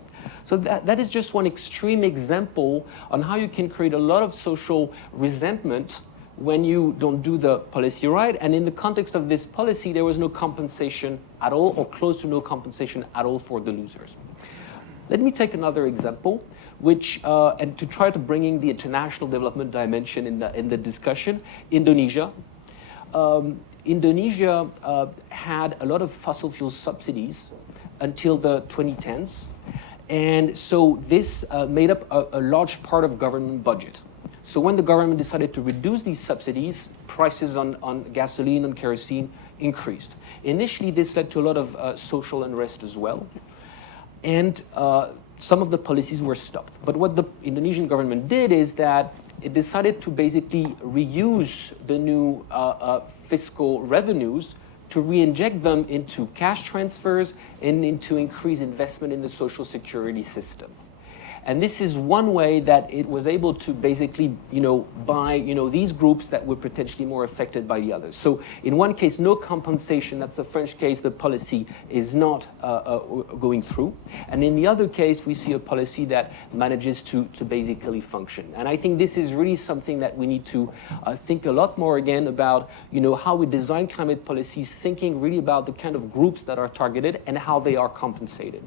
So that is just one extreme example on how you can create a lot of social resentment when you don't do the policy right. And in the context of this policy, there was no compensation at all, or close to no compensation at all for the losers. Let me take another example, which, and to try to bring in the international development dimension in the discussion, Indonesia. Indonesia had a lot of fossil fuel subsidies until the 2010s. And so this made up a large part of government budget. So when the government decided to reduce these subsidies, prices on gasoline and kerosene increased. Initially, this led to a lot of social unrest as well. And some of the policies were stopped. But what the Indonesian government did is that it decided to basically reuse the new fiscal revenues to re-inject them into cash transfers and into increased investment in the social security system. And this is one way that it was able to basically, buy, these groups that were potentially more affected by the others. So in one case, no compensation. That's the French case. The policy is not going through. And in the other case, we see a policy that manages to basically function. And I think this is really something that we need to think a lot more again about, how we design climate policies, thinking really about the kind of groups that are targeted and how they are compensated.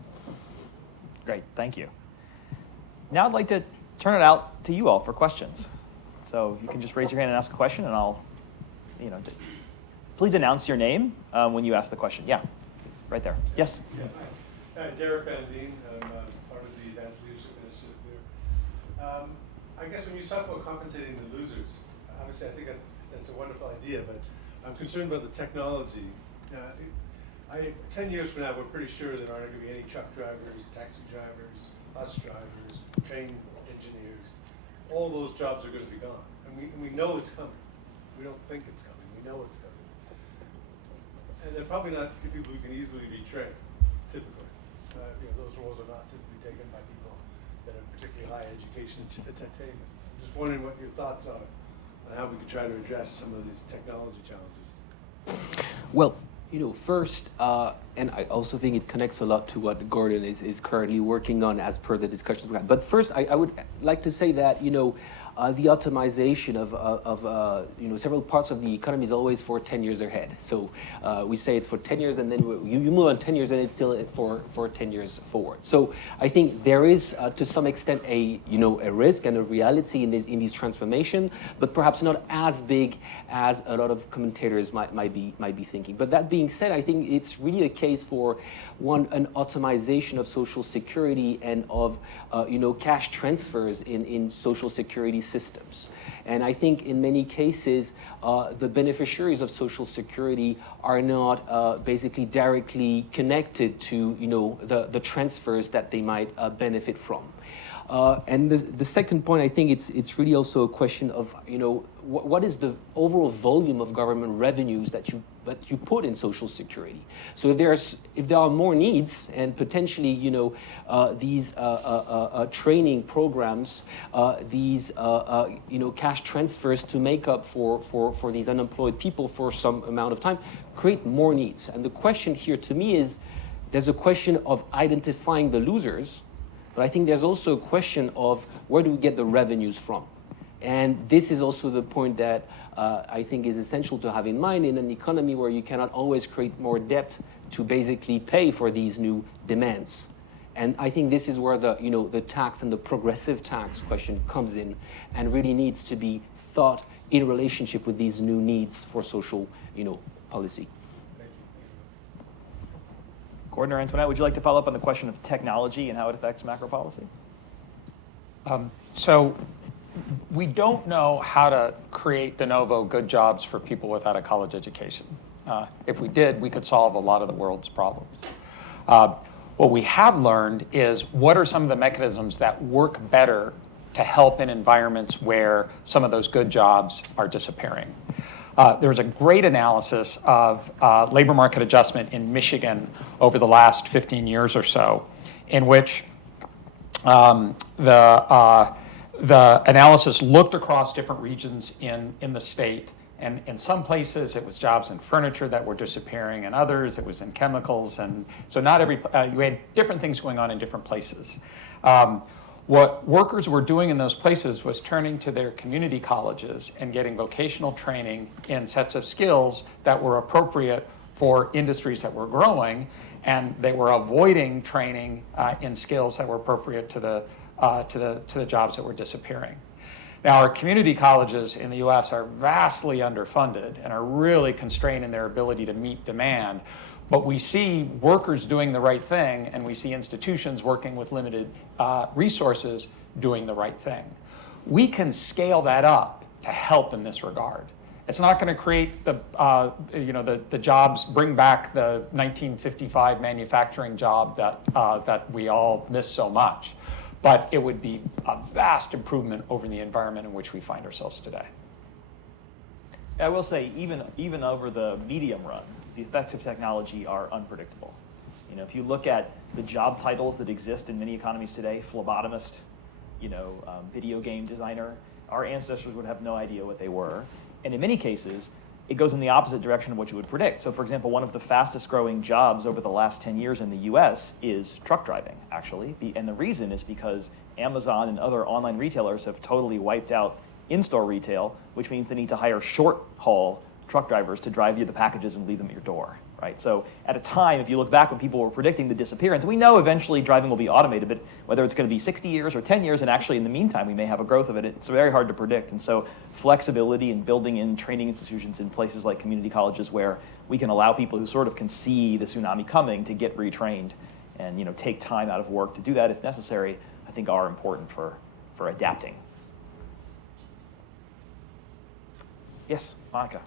Great, thank you. Now I'd like to turn it out to you all for questions. So you can just raise your hand and ask a question, and I'll, please announce your name when you ask the question. Yeah, right there. Yes? Yeah. Hi, Derek Bandine. I'm part of the Advanced Leadership Initiative here. I guess when you talk about compensating the losers, obviously I think that's a wonderful idea, but I'm concerned about the technology. 10 years from now, we're pretty sure there aren't going to be any truck drivers, taxi drivers, bus drivers, train engineers. All those jobs are going to be gone. And we know it's coming. We don't think it's coming. We know it's coming. And they're probably not people who can easily be trained, typically. Those roles are not typically taken by people that have particularly high education attainment. Just wondering what your thoughts are on how we could try to address some of these technology challenges. Well, first, and I also think it connects a lot to what Gordon is currently working on as per the discussions we had. But first, I would like to say that, the automation of several parts of the economy is always for 10 years ahead. So we say it's for 10 years, and then you move on 10 years, and it's still for 10 years forward. So I think there is, to some extent, a risk and a reality in these transformations, but perhaps not as big as a lot of commentators might be thinking. But that being said, I think it's really a case for an automation of social security and of cash transfers in social security these systems. And I think in many cases, the beneficiaries of Social Security are not basically directly connected to, the transfers that they might benefit from. And the second point, I think it's really also a question of, what is the overall volume of government revenues that you put in Social Security? So if there are more needs and potentially, these training programs, these cash transfers to make up for these unemployed people for some amount of time, create more needs. And the question here to me is, there's a question of identifying the losers, but I think there's also a question of where do we get the revenues from? And this is also the point that I think is essential to have in mind in an economy where you cannot always create more debt to basically pay for these new demands. And I think this is where the tax and the progressive tax question comes in and really needs to be thought in relationship with these new needs for social, policy. Gordon or Antoinette, would you like to follow up on the question of technology and how it affects macro policy? So we don't know how to create de novo good jobs for people without a college education. If we did, we could solve a lot of the world's problems. What we have learned is what are some of the mechanisms that work better to help in environments where some of those good jobs are disappearing. There was a great analysis of labor market adjustment in Michigan over the last 15 years or so, in which the analysis looked across different regions in the state. And in some places, it was jobs in furniture that were disappearing, and others, it was in chemicals. And so not every, you had different things going on in different places. What workers were doing in those places was turning to their community colleges and getting vocational training in sets of skills that were appropriate for industries that were growing, and they were avoiding training in skills that were appropriate to the jobs that were disappearing. Now, our community colleges in the US are vastly underfunded and are really constrained in their ability to meet demand. But we see workers doing the right thing, and we see institutions working with limited resources doing the right thing. We can scale that up to help in this regard. It's not going to create the jobs, bring back the 1955 manufacturing job that we all miss so much. But it would be a vast improvement over the environment in which we find ourselves today. I will say, even over the medium run, the effects of technology are unpredictable. If you look at the job titles that exist in many economies today, phlebotomist, video game designer, our ancestors would have no idea what they were. And in many cases, it goes in the opposite direction of what you would predict. So for example, one of the fastest growing jobs over the last 10 years in the US is truck driving, actually. And the reason is because Amazon and other online retailers have totally wiped out in-store retail, which means they need to hire short-haul truck drivers to drive you the packages and leave them at your door, right? So at a time, if you look back when people were predicting the disappearance, we know eventually driving will be automated, but whether it's going to be 60 years or 10 years, and actually in the meantime, we may have a growth of it, it's very hard to predict. And so flexibility and building in training institutions in places like community colleges where we can allow people who sort of can see the tsunami coming to get retrained and take time out of work to do that if necessary, I think are important for adapting. Yes, Monica.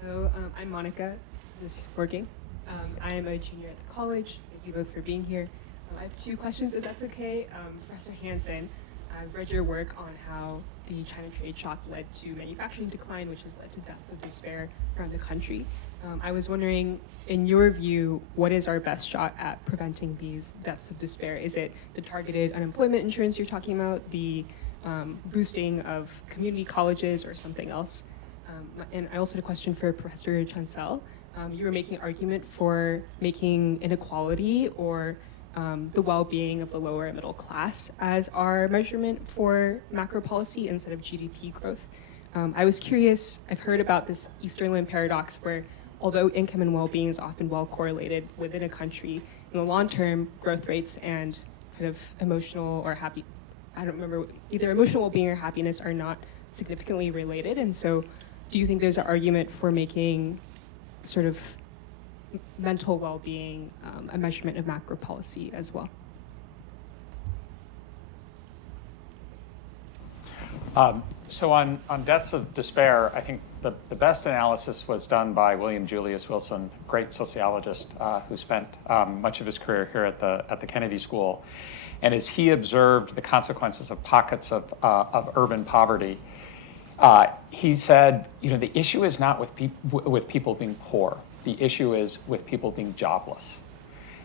Hello, I'm Monica. Is this working? I am a junior at the college. Thank you both for being here. I have two questions, if that's okay. Professor Hansen, I've read your work on how the China trade shock led to manufacturing decline, which has led to deaths of despair around the country. I was wondering, in your view, what is our best shot at preventing these deaths of despair? Is it the targeted unemployment insurance you're talking about, the boosting of community colleges, or something else? And I also had a question for Professor Chancel. You were making an argument for making inequality or the well-being of the lower and middle class as our measurement for macro policy instead of GDP growth. I was curious, I've heard about this Easterland paradox where although income and well-being is often well correlated within a country, in the long term, growth rates and kind of emotional or happy, I don't remember, either emotional well-being or happiness are not significantly related. And so do you think there's an argument for making sort of mental well-being a measurement of macro policy as well? So on deaths of despair, I think the best analysis was done by William Julius Wilson, great sociologist who spent much of his career here at the Kennedy School. And as he observed the consequences of pockets of urban poverty, he said, the issue is not with people being poor. The issue is with people being jobless.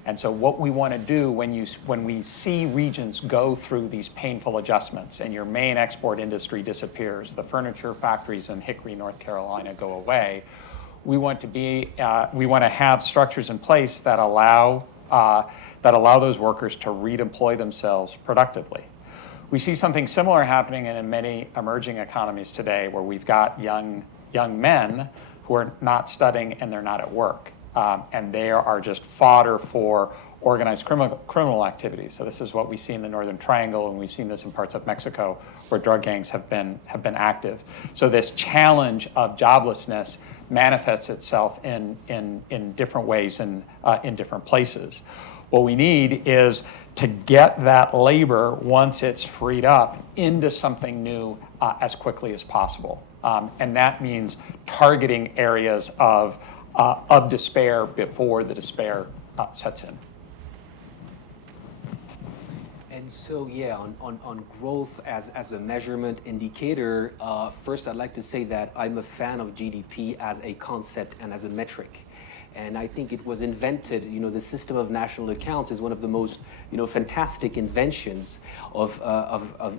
And so what we want to do when we see regions go through these painful adjustments and your main export industry disappears, the furniture factories in Hickory, North Carolina go away, we want to have structures in place that allow those workers to redeploy themselves productively. We see something similar happening in many emerging economies today, where we've got young men who are not studying and they're not at work. And they are just fodder for organized criminal activities. So this is what we see in the Northern Triangle, and we've seen this in parts of Mexico where drug gangs have been active. So this challenge of joblessness manifests itself in different ways and in different places. What we need is to get that labor, once it's freed up, into something new as quickly as possible. And that means targeting areas of despair before the despair sets in. And so, yeah, on growth as a measurement indicator, first I'd like to say that I'm a fan of GDP as a concept and as a metric. And I think it was invented, the system of national accounts is one of the most, fantastic inventions of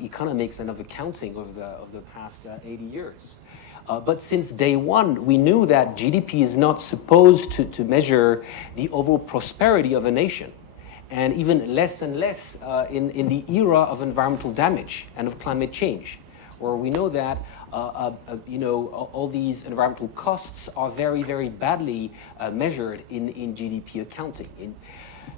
economics and of accounting of the past 80 years. But since day one, we knew that GDP is not supposed to measure the overall prosperity of a nation. And even less and less in the era of environmental damage and of climate change, where we know that all these environmental costs are very, very badly measured in GDP accounting.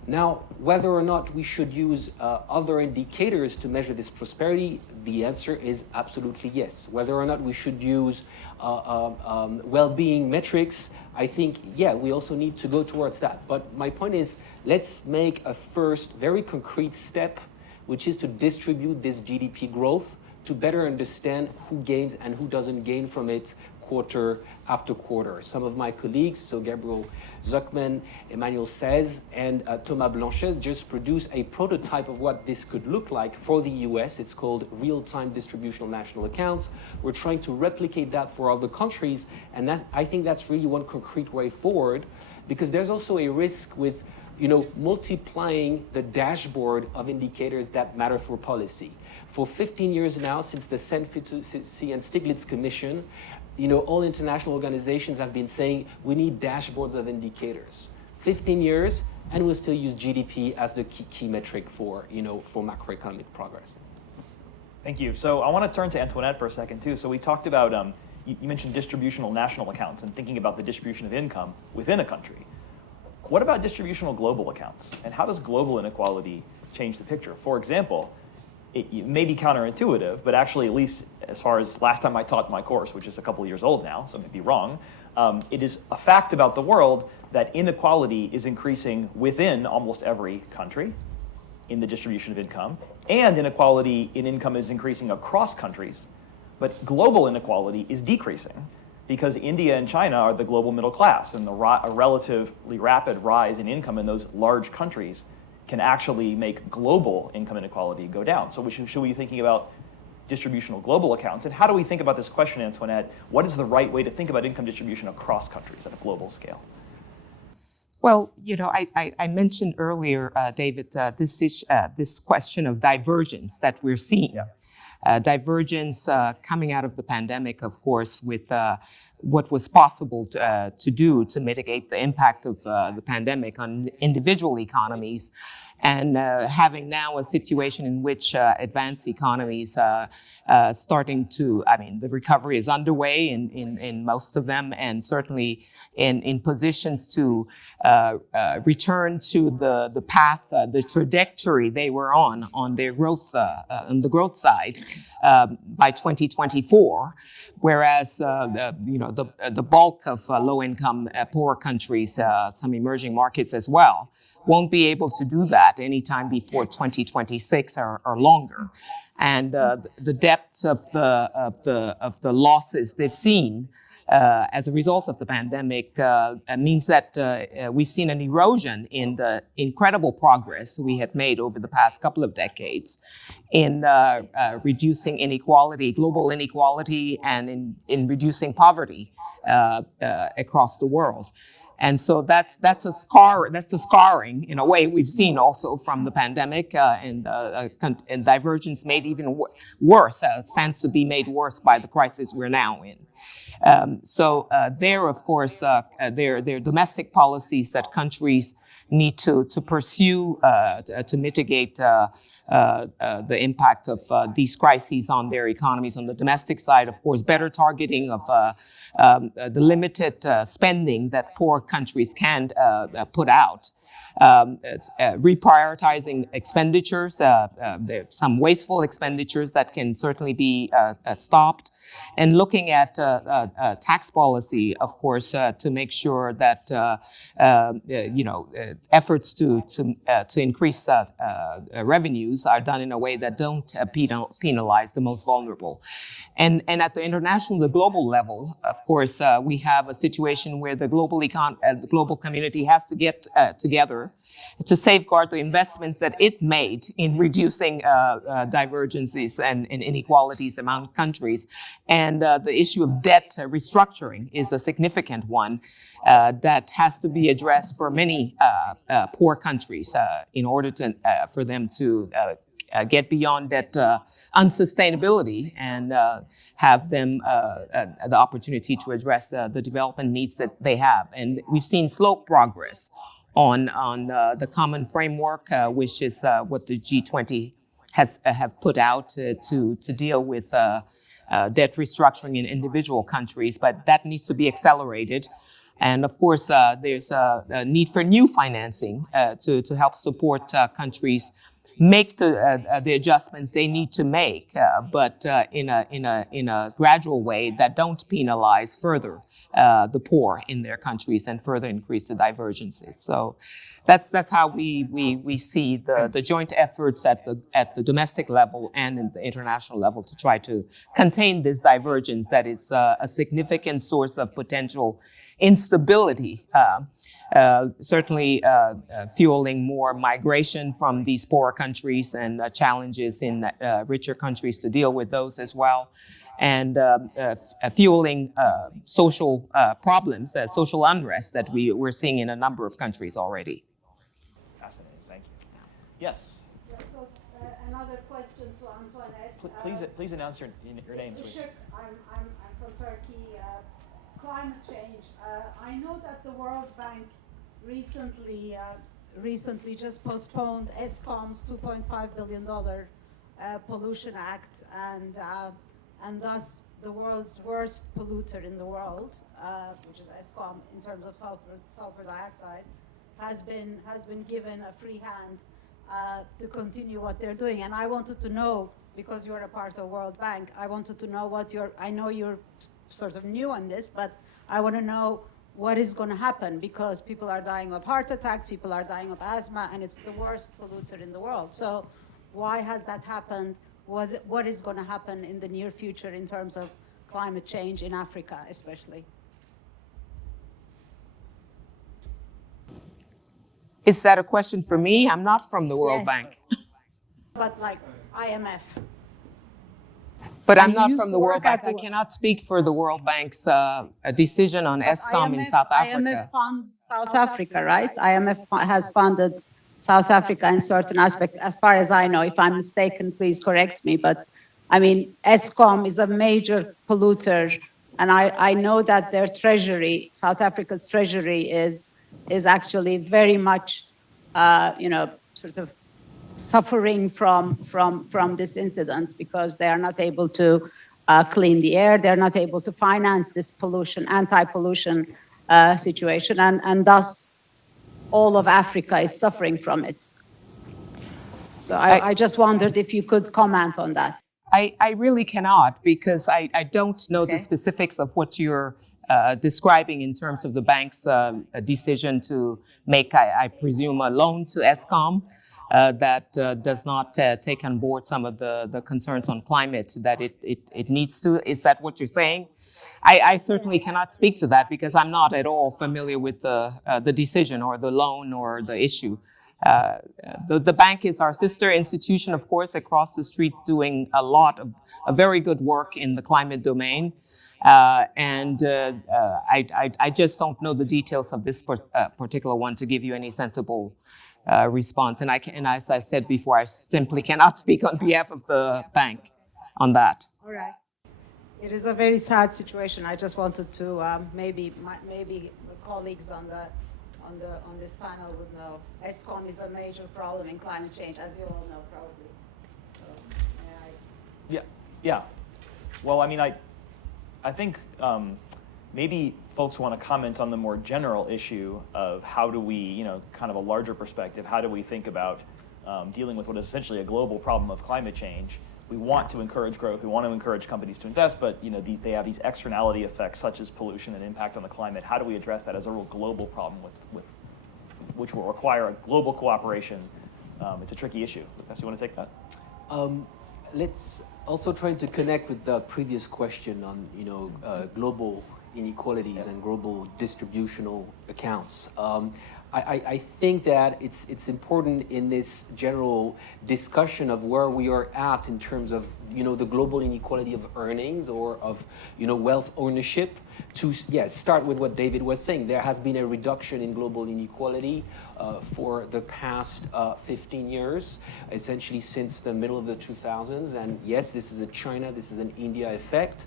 Now, whether or not we should use other indicators to measure this prosperity, the answer is absolutely yes. Whether or not we should use well-being metrics, I think, yeah, we also need to go towards that. But my point is, let's make a first very concrete step, which is to distribute this GDP growth to better understand who gains and who doesn't gain from it quarter after quarter. Some of my colleagues, so Gabriel Zuckman, Emmanuel Saez, and Thomas Blanchet just produced a prototype of what this could look like for the US. It's called Real-Time Distributional National Accounts. We're trying to replicate that for other countries, and I think that's really one concrete way forward, because there's also a risk with multiplying the dashboard of indicators that matter for policy. For 15 years now, since the Senfici and Stiglitz Commission, all international organizations have been saying we need dashboards of indicators. 15 years, and we'll still use GDP as the key metric for macroeconomic progress. Thank you. So I want to turn to Antoinette for a second too. So we talked about, you mentioned distributional national accounts and thinking about the distribution of income within a country. What about distributional global accounts? And how does global inequality change the picture? For example, it may be counterintuitive, but actually, at least as far as last time I taught my course, which is a couple of years old now, so I may be wrong, it is a fact about the world that inequality is increasing within almost every country in the distribution of income, and inequality in income is increasing across countries, but global inequality is decreasing because India and China are the global middle class, and a relatively rapid rise in income in those large countries can actually make global income inequality go down. So should we be thinking about distributional global accounts? And how do we think about this question, Antoinette? What is the right way to think about income distribution across countries at a global scale? Well, I mentioned earlier, David, this question of divergence that we're seeing. Yeah. Divergence coming out of the pandemic, of course, with what was possible to do to mitigate the impact of the pandemic on individual economies, and having now a situation in which advanced economies starting to, the recovery is underway in most of them, and certainly in positions to return to the path, the trajectory they were on their growth, on the growth side by 2024, whereas the bulk of low-income, poor countries, some emerging markets as well, won't be able to do that anytime before 2026 or longer. And the depths of the losses they've seen as a result of the pandemic means that we've seen an erosion in the incredible progress we had made over the past couple of decades in reducing inequality, global inequality, and in reducing poverty across the world. And so that's a scar. That's the scarring, in a way, we've seen also from the pandemic, and divergence made even worse, stands to be made worse by the crisis we're now in. There, of course, there are domestic policies that countries need to pursue to mitigate the impact of these crises on their economies. On the domestic side, of course, better targeting of the limited spending that poor countries can put out. Reprioritizing expenditures, there's some wasteful expenditures that can certainly be stopped, and looking at tax policy, of course, to make sure that efforts to increase revenues are done in a way that don't penalize the most vulnerable. And at the international, the global level, of course, we have a situation where the global community has to get together to safeguard the investments that it made in reducing divergences and inequalities among countries. And the issue of debt restructuring is a significant one that has to be addressed for many poor countries in order for them to get beyond that unsustainability and have them the opportunity to address the development needs that they have. And we've seen slow progress on the common framework, which is what the G20 have put out to deal with debt restructuring in individual countries, but that needs to be accelerated. And of course, there's a need for new financing to help support countries make the adjustments they need to make, but in a gradual way that don't penalize further the poor in their countries and further increase the divergences. So that's how we see the joint efforts at the domestic level and in the international level to try to contain this divergence that is a significant source of potential instability, certainly fueling more migration from these poorer countries and challenges in richer countries to deal with those as well, and fueling social problems, social unrest that we're seeing in a number of countries already. Fascinating, thank you. Yes? Yeah, so another question to Antoinette. Please announce your names. I'm from Turkey. Climate change. I know that the World Bank recently just postponed ESCOM's $2.5 billion Pollution Act, and thus the world's worst polluter in the world, which is ESCOM in terms of sulfur dioxide, has been given a free hand to continue what they're doing. And I wanted to know, because you're a part of World Bank, I wanted to know I know you're sort of new on this, but I want to know what is going to happen, because people are dying of heart attacks, people are dying of asthma, and it's the worst polluter in the world. So why has that happened? What is going to happen in the near future in terms of climate change in Africa, especially? Is that a question for me? I'm not from the World Yes. Bank. But like IMF. But I'm you not used from to the World work at Bank. I the- cannot speak for the World Bank's decision on ESCOM in South Africa. IMF funds South Africa, right? IMF has funded South Africa in certain aspects, as far as I know. If I'm mistaken, please correct me. But I mean, ESCOM is a major polluter, and I know that their treasury, South Africa's treasury, is actually very much, sort of suffering from this incident, because they are not able to clean the air, they're not able to finance this anti-pollution situation, and thus all of Africa is suffering from it. So I just wondered if you could comment on that. I really cannot, because I don't know Okay. the specifics of what you're describing in terms of the bank's decision to make, I presume, a loan to ESCOM that does not take on board some of the concerns on climate that it needs to. Is that what you're saying? I certainly cannot speak to that because I'm not at all familiar with the decision or the loan or the issue. The bank is our sister institution, of course, across the street, doing a very good work in the climate domain. I just don't know the details of this particular one to give you any sensible response. And as I said before, I simply cannot speak on behalf of the bank on that. All right. It is a very sad situation. I just wanted to maybe the colleagues on this panel would know. ESCOM is a major problem in climate change, as you all know, probably. So, Yeah. Well, I mean, I think maybe folks want to comment on the more general issue of how do we, kind of a larger perspective, how do we think about dealing with what is essentially a global problem of climate change? We want to encourage growth, we want to encourage companies to invest, but they have these externality effects such as pollution and impact on the climate. How do we address that as a real global problem with which will require a global cooperation? It's a tricky issue. Lucas, you want to take that? Let's also try to connect with the previous question on global inequalities and global distributional accounts. I think that it's important in this general discussion of where we are at in terms of the global inequality of earnings or of wealth ownership to start with what David was saying. There has been a reduction in global inequality for the past 15 years, essentially since the middle of the 2000s. And yes, this is a China, this is an India effect.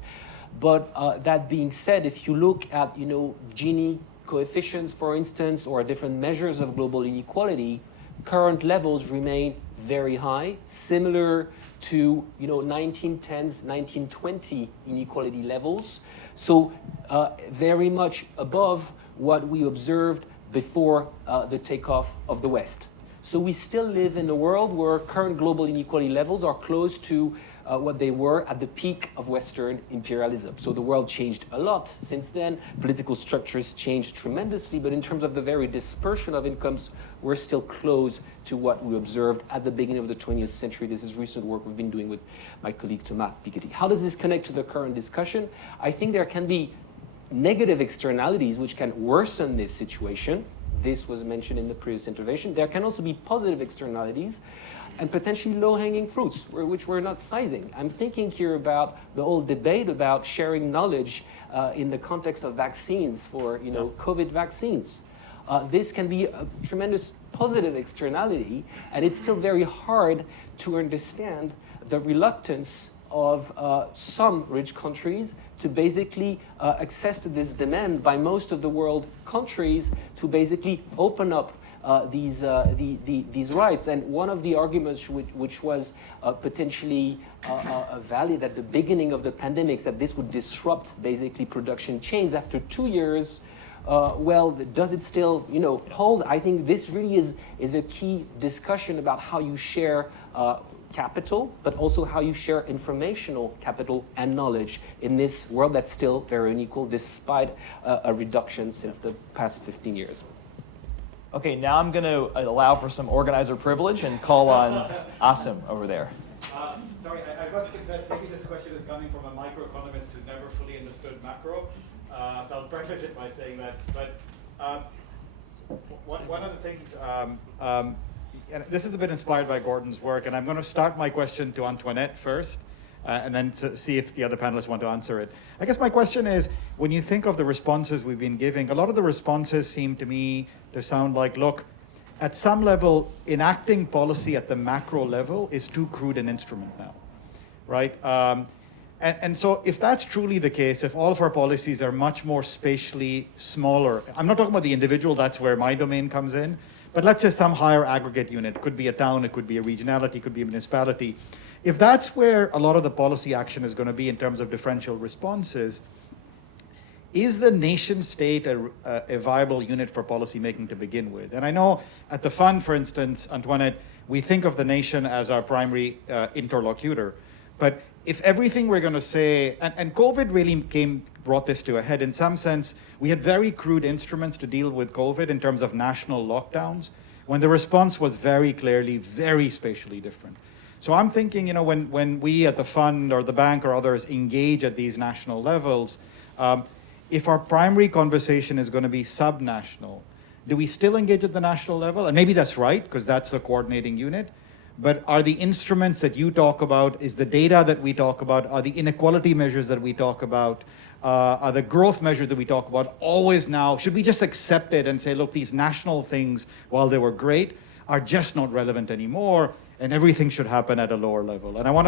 But that being said, if you look at Gini coefficients, for instance, or different measures of global inequality, current levels remain very high, similar to 1910s, 1920 inequality levels. So very much above what we observed before the takeoff of the West. So we still live in a world where current global inequality levels are close to what they were at the peak of Western imperialism. So the world changed a lot since then. Political structures changed tremendously, but in terms of the very dispersion of incomes, we're still close to what we observed at the beginning of the 20th century. This is recent work we've been doing with my colleague Thomas Piketty. How does this connect to the current discussion? I think there can be negative externalities which can worsen this situation. This was mentioned in the previous intervention. There can also be positive externalities and potentially low-hanging fruits, which we're not sizing. I'm thinking here about the whole debate about sharing knowledge in the context of vaccines for COVID vaccines. This can be a tremendous positive externality, and it's still very hard to understand the reluctance of some rich countries to basically access to this demand by most of the world countries to basically open up these rights. And one of the arguments which was potentially valid at the beginning of the pandemic, that this would disrupt basically production chains after 2 years. Well, does it still hold? I think this really is a key discussion about how you share capital, but also how you share informational capital and knowledge in this world that's still very unequal despite a reduction since the past 15 years. Okay, now I'm going to allow for some organizer privilege and call on Asim over there. Sorry, I must confess, maybe this question is coming from a microeconomist who never fully understood macro. So I'll preface it by saying that. But one of the things, and this is a bit inspired by Gordon's work, and I'm going to start my question to Antoinette first, and then to see if the other panelists want to answer it. I guess my question is, when you think of the responses we've been giving, a lot of the responses seem to me to sound like, look, at some level, enacting policy at the macro level is too crude an instrument now, right? And so if that's truly the case, if all of our policies are much more spatially smaller, I'm not talking about the individual, that's where my domain comes in, but let's say some higher aggregate unit. It could be a town, it could be a regionality, it could be a municipality. If that's where a lot of the policy action is going to be in terms of differential responses, is the nation state a viable unit for policy making to begin with? And I know at the fund, for instance, Antoinette, we think of the nation as our primary interlocutor. But if everything we're going to say, and COVID really brought this to a head in some sense, we had very crude instruments to deal with COVID in terms of national lockdowns, when the response was very clearly, very spatially different. So I'm thinking, you know, when we at the fund or the bank or others engage at these national levels, if our primary conversation is going to be subnational, do we still engage at the national level? And maybe that's right, because that's the coordinating unit. But are the instruments that you talk about, is the data that we talk about, are the inequality measures that we talk about, are the growth measures that we talk about always now, should we just accept it and say, look, these national things, while they were great, are just not relevant anymore, and everything should happen at a lower level? And I want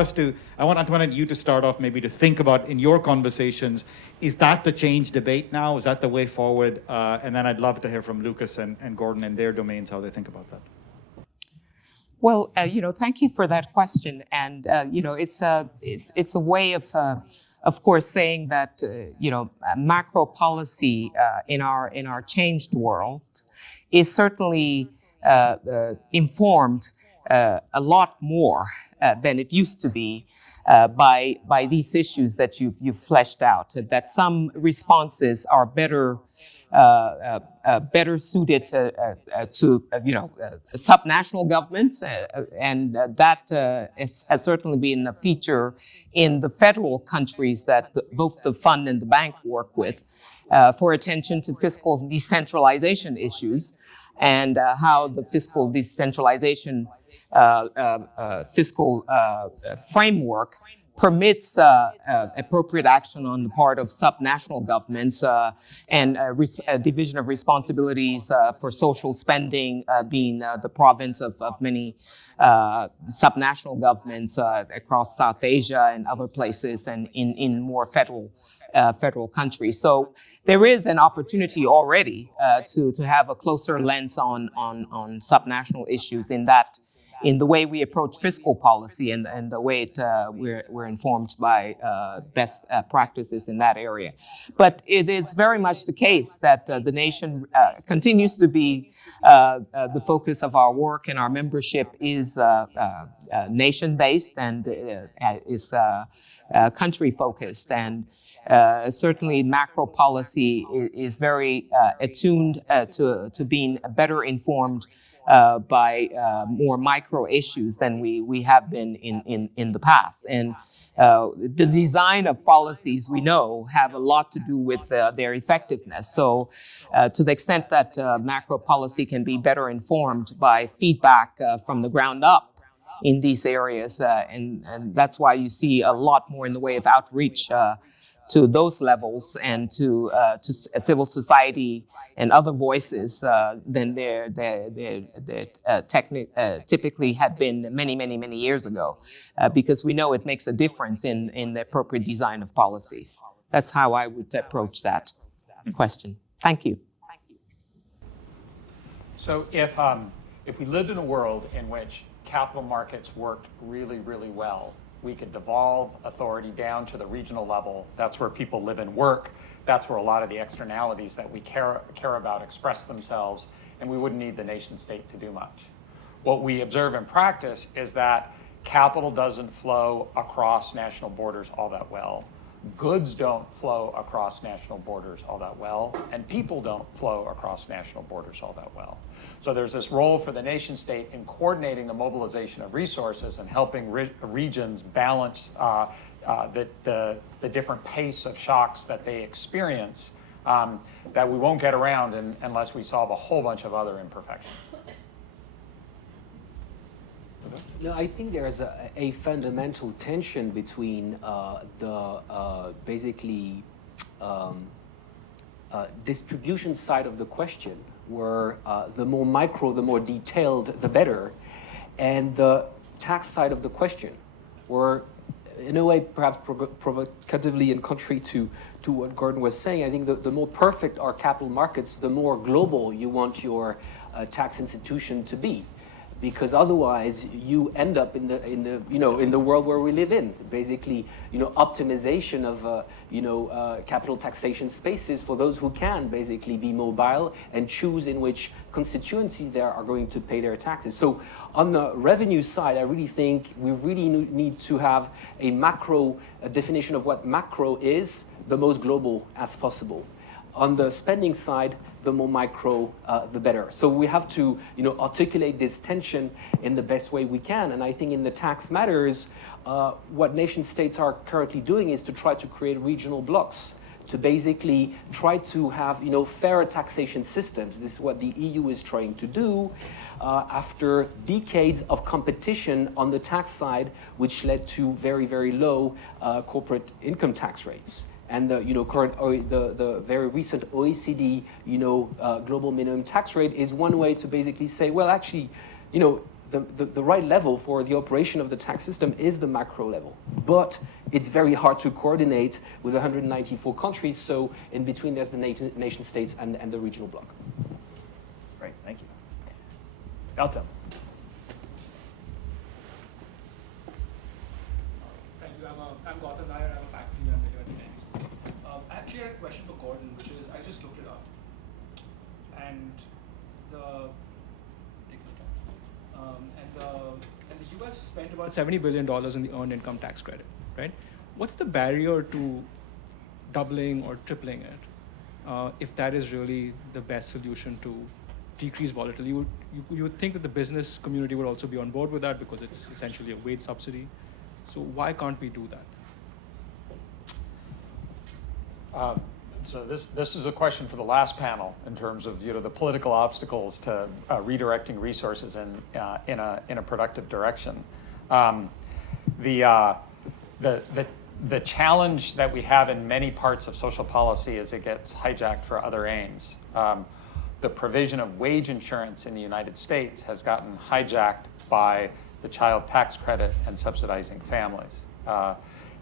Antoinette, you to start off maybe to think about in your conversations, is that the change debate now? Is that the way forward? And then I'd love to hear from Lucas and Gordon in their domains, how they think about that. Well, thank you for that question. And, it's a way of course, saying that, macro policy in our changed world is certainly informed a lot more than it used to be by these issues that you've fleshed out. That some responses are better suited to subnational governments, and that has certainly been a feature in the federal countries that both the fund and the bank work with, for attention to fiscal decentralization issues, and how the fiscal decentralization fiscal framework permits appropriate action on the part of subnational governments and division of responsibilities for social spending being the province of many subnational governments across South Asia and other places, and in more federal countries. So there is an opportunity already to have a closer lens on subnational issues in the way we approach fiscal policy and the way we're informed by best practices in that area. But it is very much the case that the nation continues to be the focus of our work, and our membership is nation-based and is country-focused. And certainly macro policy is very attuned to being better informed by more micro issues than we have been in the past. And the design of policies, we know, have a lot to do with their effectiveness. So to the extent that macro policy can be better informed by feedback from the ground up in these areas, and that's why you see a lot more in the way of outreach to those levels and to civil society and other voices than there typically had been many years ago, because we know it makes a difference in the appropriate design of policies. That's how I would approach that question. Thank you. So if we lived in a world in which capital markets worked really well, we could devolve authority down to the regional level. That's where people live and work. That's where a lot of the externalities that we care about express themselves, and we wouldn't need the nation state to do much. What we observe in practice is that capital doesn't flow across national borders all that well. Goods don't flow across national borders all that well, and people don't flow across national borders all that well. So there's this role for the nation state in coordinating the mobilization of resources and helping regions balance the different pace of shocks that they experience that we won't get around unless we solve a whole bunch of other imperfections. No, I think there's a fundamental tension between the basically distribution side of the question, where the more micro, the more detailed, the better, and the tax side of the question, where in a way, perhaps provocatively and contrary to what Gordon was saying, I think the more perfect are capital markets, the more global you want your tax institution to be. because otherwise you end up in the world where we live in, basically optimization of capital taxation spaces for those who can basically be mobile and choose in which constituencies they are going to pay their taxes. So on the revenue side, I really think we really need to have a macro definition of what macro is, the most global as possible. On the spending side, the more micro, the better. So we have to, articulate this tension in the best way we can. And I think in the tax matters, what nation states are currently doing is to try to create regional blocks, to basically try to have, fairer taxation systems. This is what the EU is trying to do after decades of competition on the tax side, which led to very, very low corporate income tax rates. And the very recent OECD global minimum tax rate is one way to basically say, well, actually, the right level for the operation of the tax system is the macro level. But it's very hard to coordinate with 194 countries. So in between, there's the nation states and the regional bloc. Great, thank you. Gautam. Thank you. I'm Gautam Nair. I'm a faculty member here at the Deming. I actually had a question for Gordon, which is I just looked it up, and the U.S. spent about $70 billion in the earned income tax credit, right? What's the barrier to doubling or tripling it, if that is really the best solution to decrease volatility? You would think that the business community would also be on board with that because it's essentially a wage subsidy. So why can't we do that? So this is a question for the last panel in terms of the political obstacles to redirecting resources in a productive direction. The challenge that we have in many parts of social policy is it gets hijacked for other aims. The provision of wage insurance in the United States has gotten hijacked by the child tax credit and subsidizing families.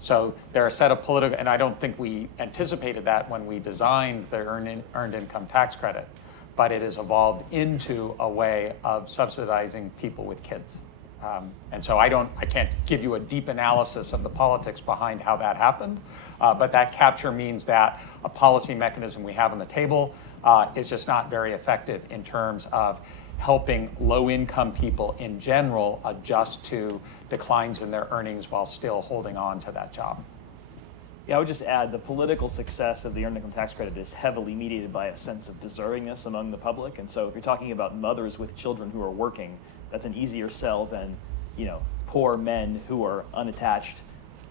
So there are a set of political, and I don't think we anticipated that when we designed the earned income tax credit, but it has evolved into a way of subsidizing people with kids. And so I can't give you a deep analysis of the politics behind how that happened, but that capture means that a policy mechanism we have on the table is just not very effective in terms of helping low-income people in general adjust to declines in their earnings while still holding on to that job. Yeah, I would just add the political success of the earned income tax credit is heavily mediated by a sense of deservingness among the public. And so if you're talking about mothers with children who are working, that's an easier sell than, poor men who are unattached.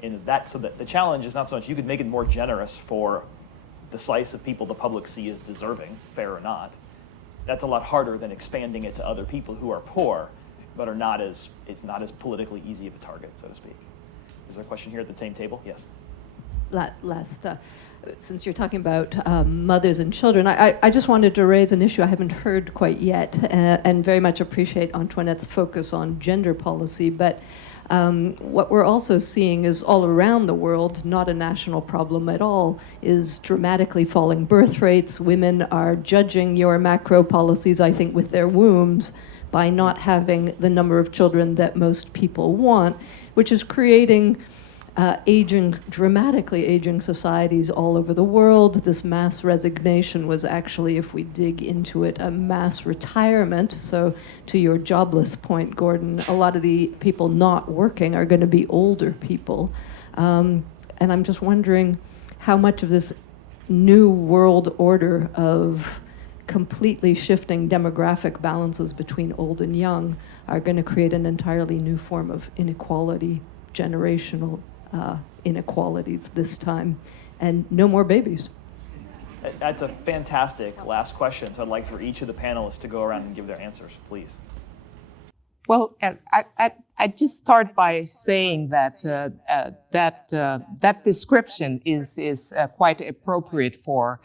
So that the challenge is not so much you could make it more generous for the slice of people the public see as deserving, fair or not. That's a lot harder than expanding it to other people who are poor, but it's not as politically easy of a target, so to speak. Is there a question here at the same table? Yes. Since you're talking about mothers and children, I just wanted to raise an issue I haven't heard quite yet, and very much appreciate Antoinette's focus on gender policy, but what we're also seeing is all around the world, not a national problem at all, is dramatically falling birth rates. Women are judging your macro policies, I think, with their wombs by not having the number of children that most people want, which is creating dramatically aging societies all over the world. This mass resignation was actually, if we dig into it, a mass retirement. So to your jobless point, Gordon, a lot of the people not working are going to be older people. And I'm just wondering how much of this new world order of completely shifting demographic balances between old and young are going to create an entirely new form of inequality, generational inequalities this time, and no more babies. That's a fantastic last question. So I'd like for each of the panelists to go around and give their answers, please. Well, I'd just start by saying that that description is quite appropriate for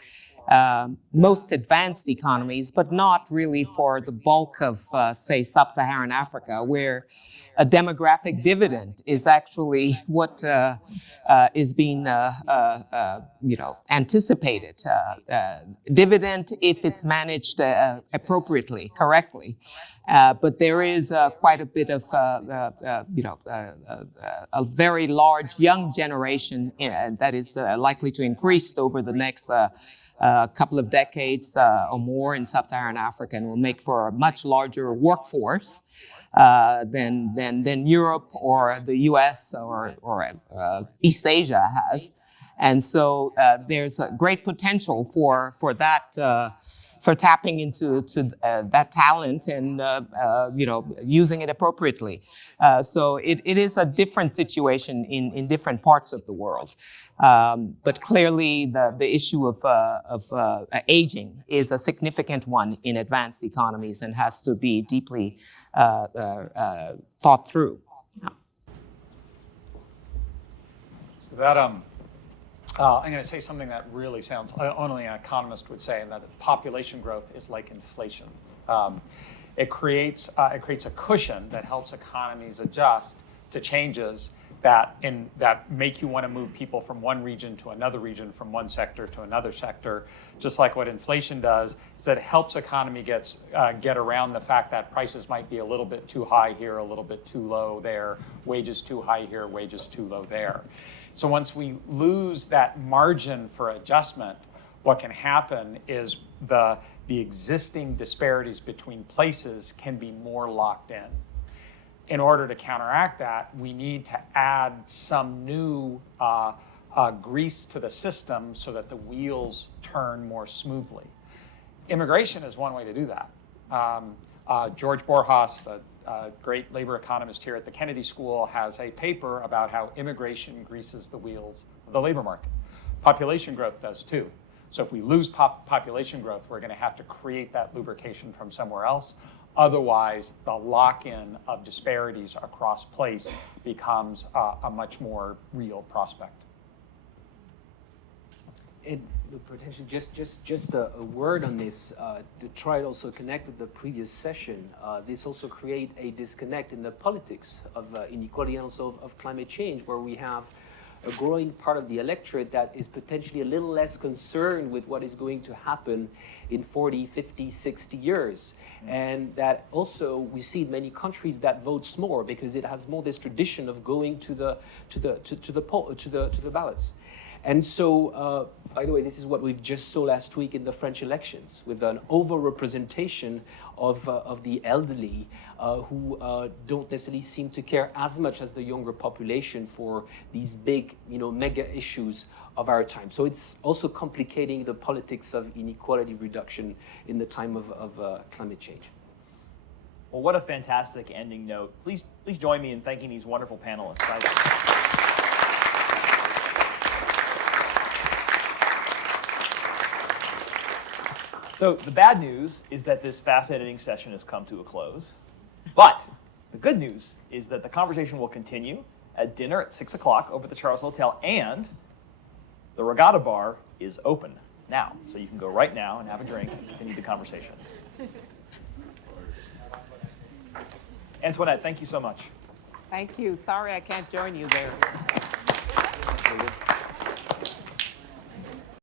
most advanced economies, but not really for the bulk of, say, sub-Saharan Africa, where a demographic dividend is actually what is being, anticipated. Dividend if it's managed appropriately, correctly. But there is quite a bit of, a very large young generation that is likely to increase over the next couple of decades or more in sub-Saharan Africa, and will make for a much larger workforce than Europe or the U.S. or East Asia has. And so there's a great potential for that. For tapping into that talent and using it appropriately. So it is a different situation in different parts of the world. But clearly the issue of aging is a significant one in advanced economies and has to be deeply thought through. That I'm going to say something that really sounds, only an economist would say, and that population growth is like inflation. It creates a cushion that helps economies adjust to changes that make you want to move people from one region to another region, from one sector to another sector. Just like what inflation does, is that it helps economy get around the fact that prices might be a little bit too high here, a little bit too low there, wages too high here, wages too low there. So once we lose that margin for adjustment, what can happen is the existing disparities between places can be more locked in. In order to counteract that, we need to add some new grease to the system so that the wheels turn more smoothly. Immigration is one way to do that. George Borjas, the great labor economist here at the Kennedy School, has a paper about how immigration greases the wheels of the labor market. Population growth does too. So if we lose population growth, we're going to have to create that lubrication from somewhere else. Otherwise, the lock-in of disparities across place becomes a much more real prospect. And potentially, just a word on this to try to also connect with the previous session. This also create a disconnect in the politics of inequality and also of climate change, where we have a growing part of the electorate that is potentially a little less concerned with what is going to happen in 40, 50, 60 years. And that also we see in many countries that votes more because it has more this tradition of going to the ballots. And so, by the way, this is what we've just saw last week in the French elections, with an overrepresentation of the elderly who don't necessarily seem to care as much as the younger population for these big, mega issues of our time. So it's also complicating the politics of inequality reduction in the time of climate change. Well, what a fantastic ending note. Please join me in thanking these wonderful panelists. So the bad news is that this fascinating session has come to a close. But the good news is that the conversation will continue at dinner at 6 o'clock over at the Charles Hotel, and the Regatta Bar is open now. So you can go right now and have a drink and continue the conversation. Antoinette, thank you so much. Thank you. Sorry I can't join you there.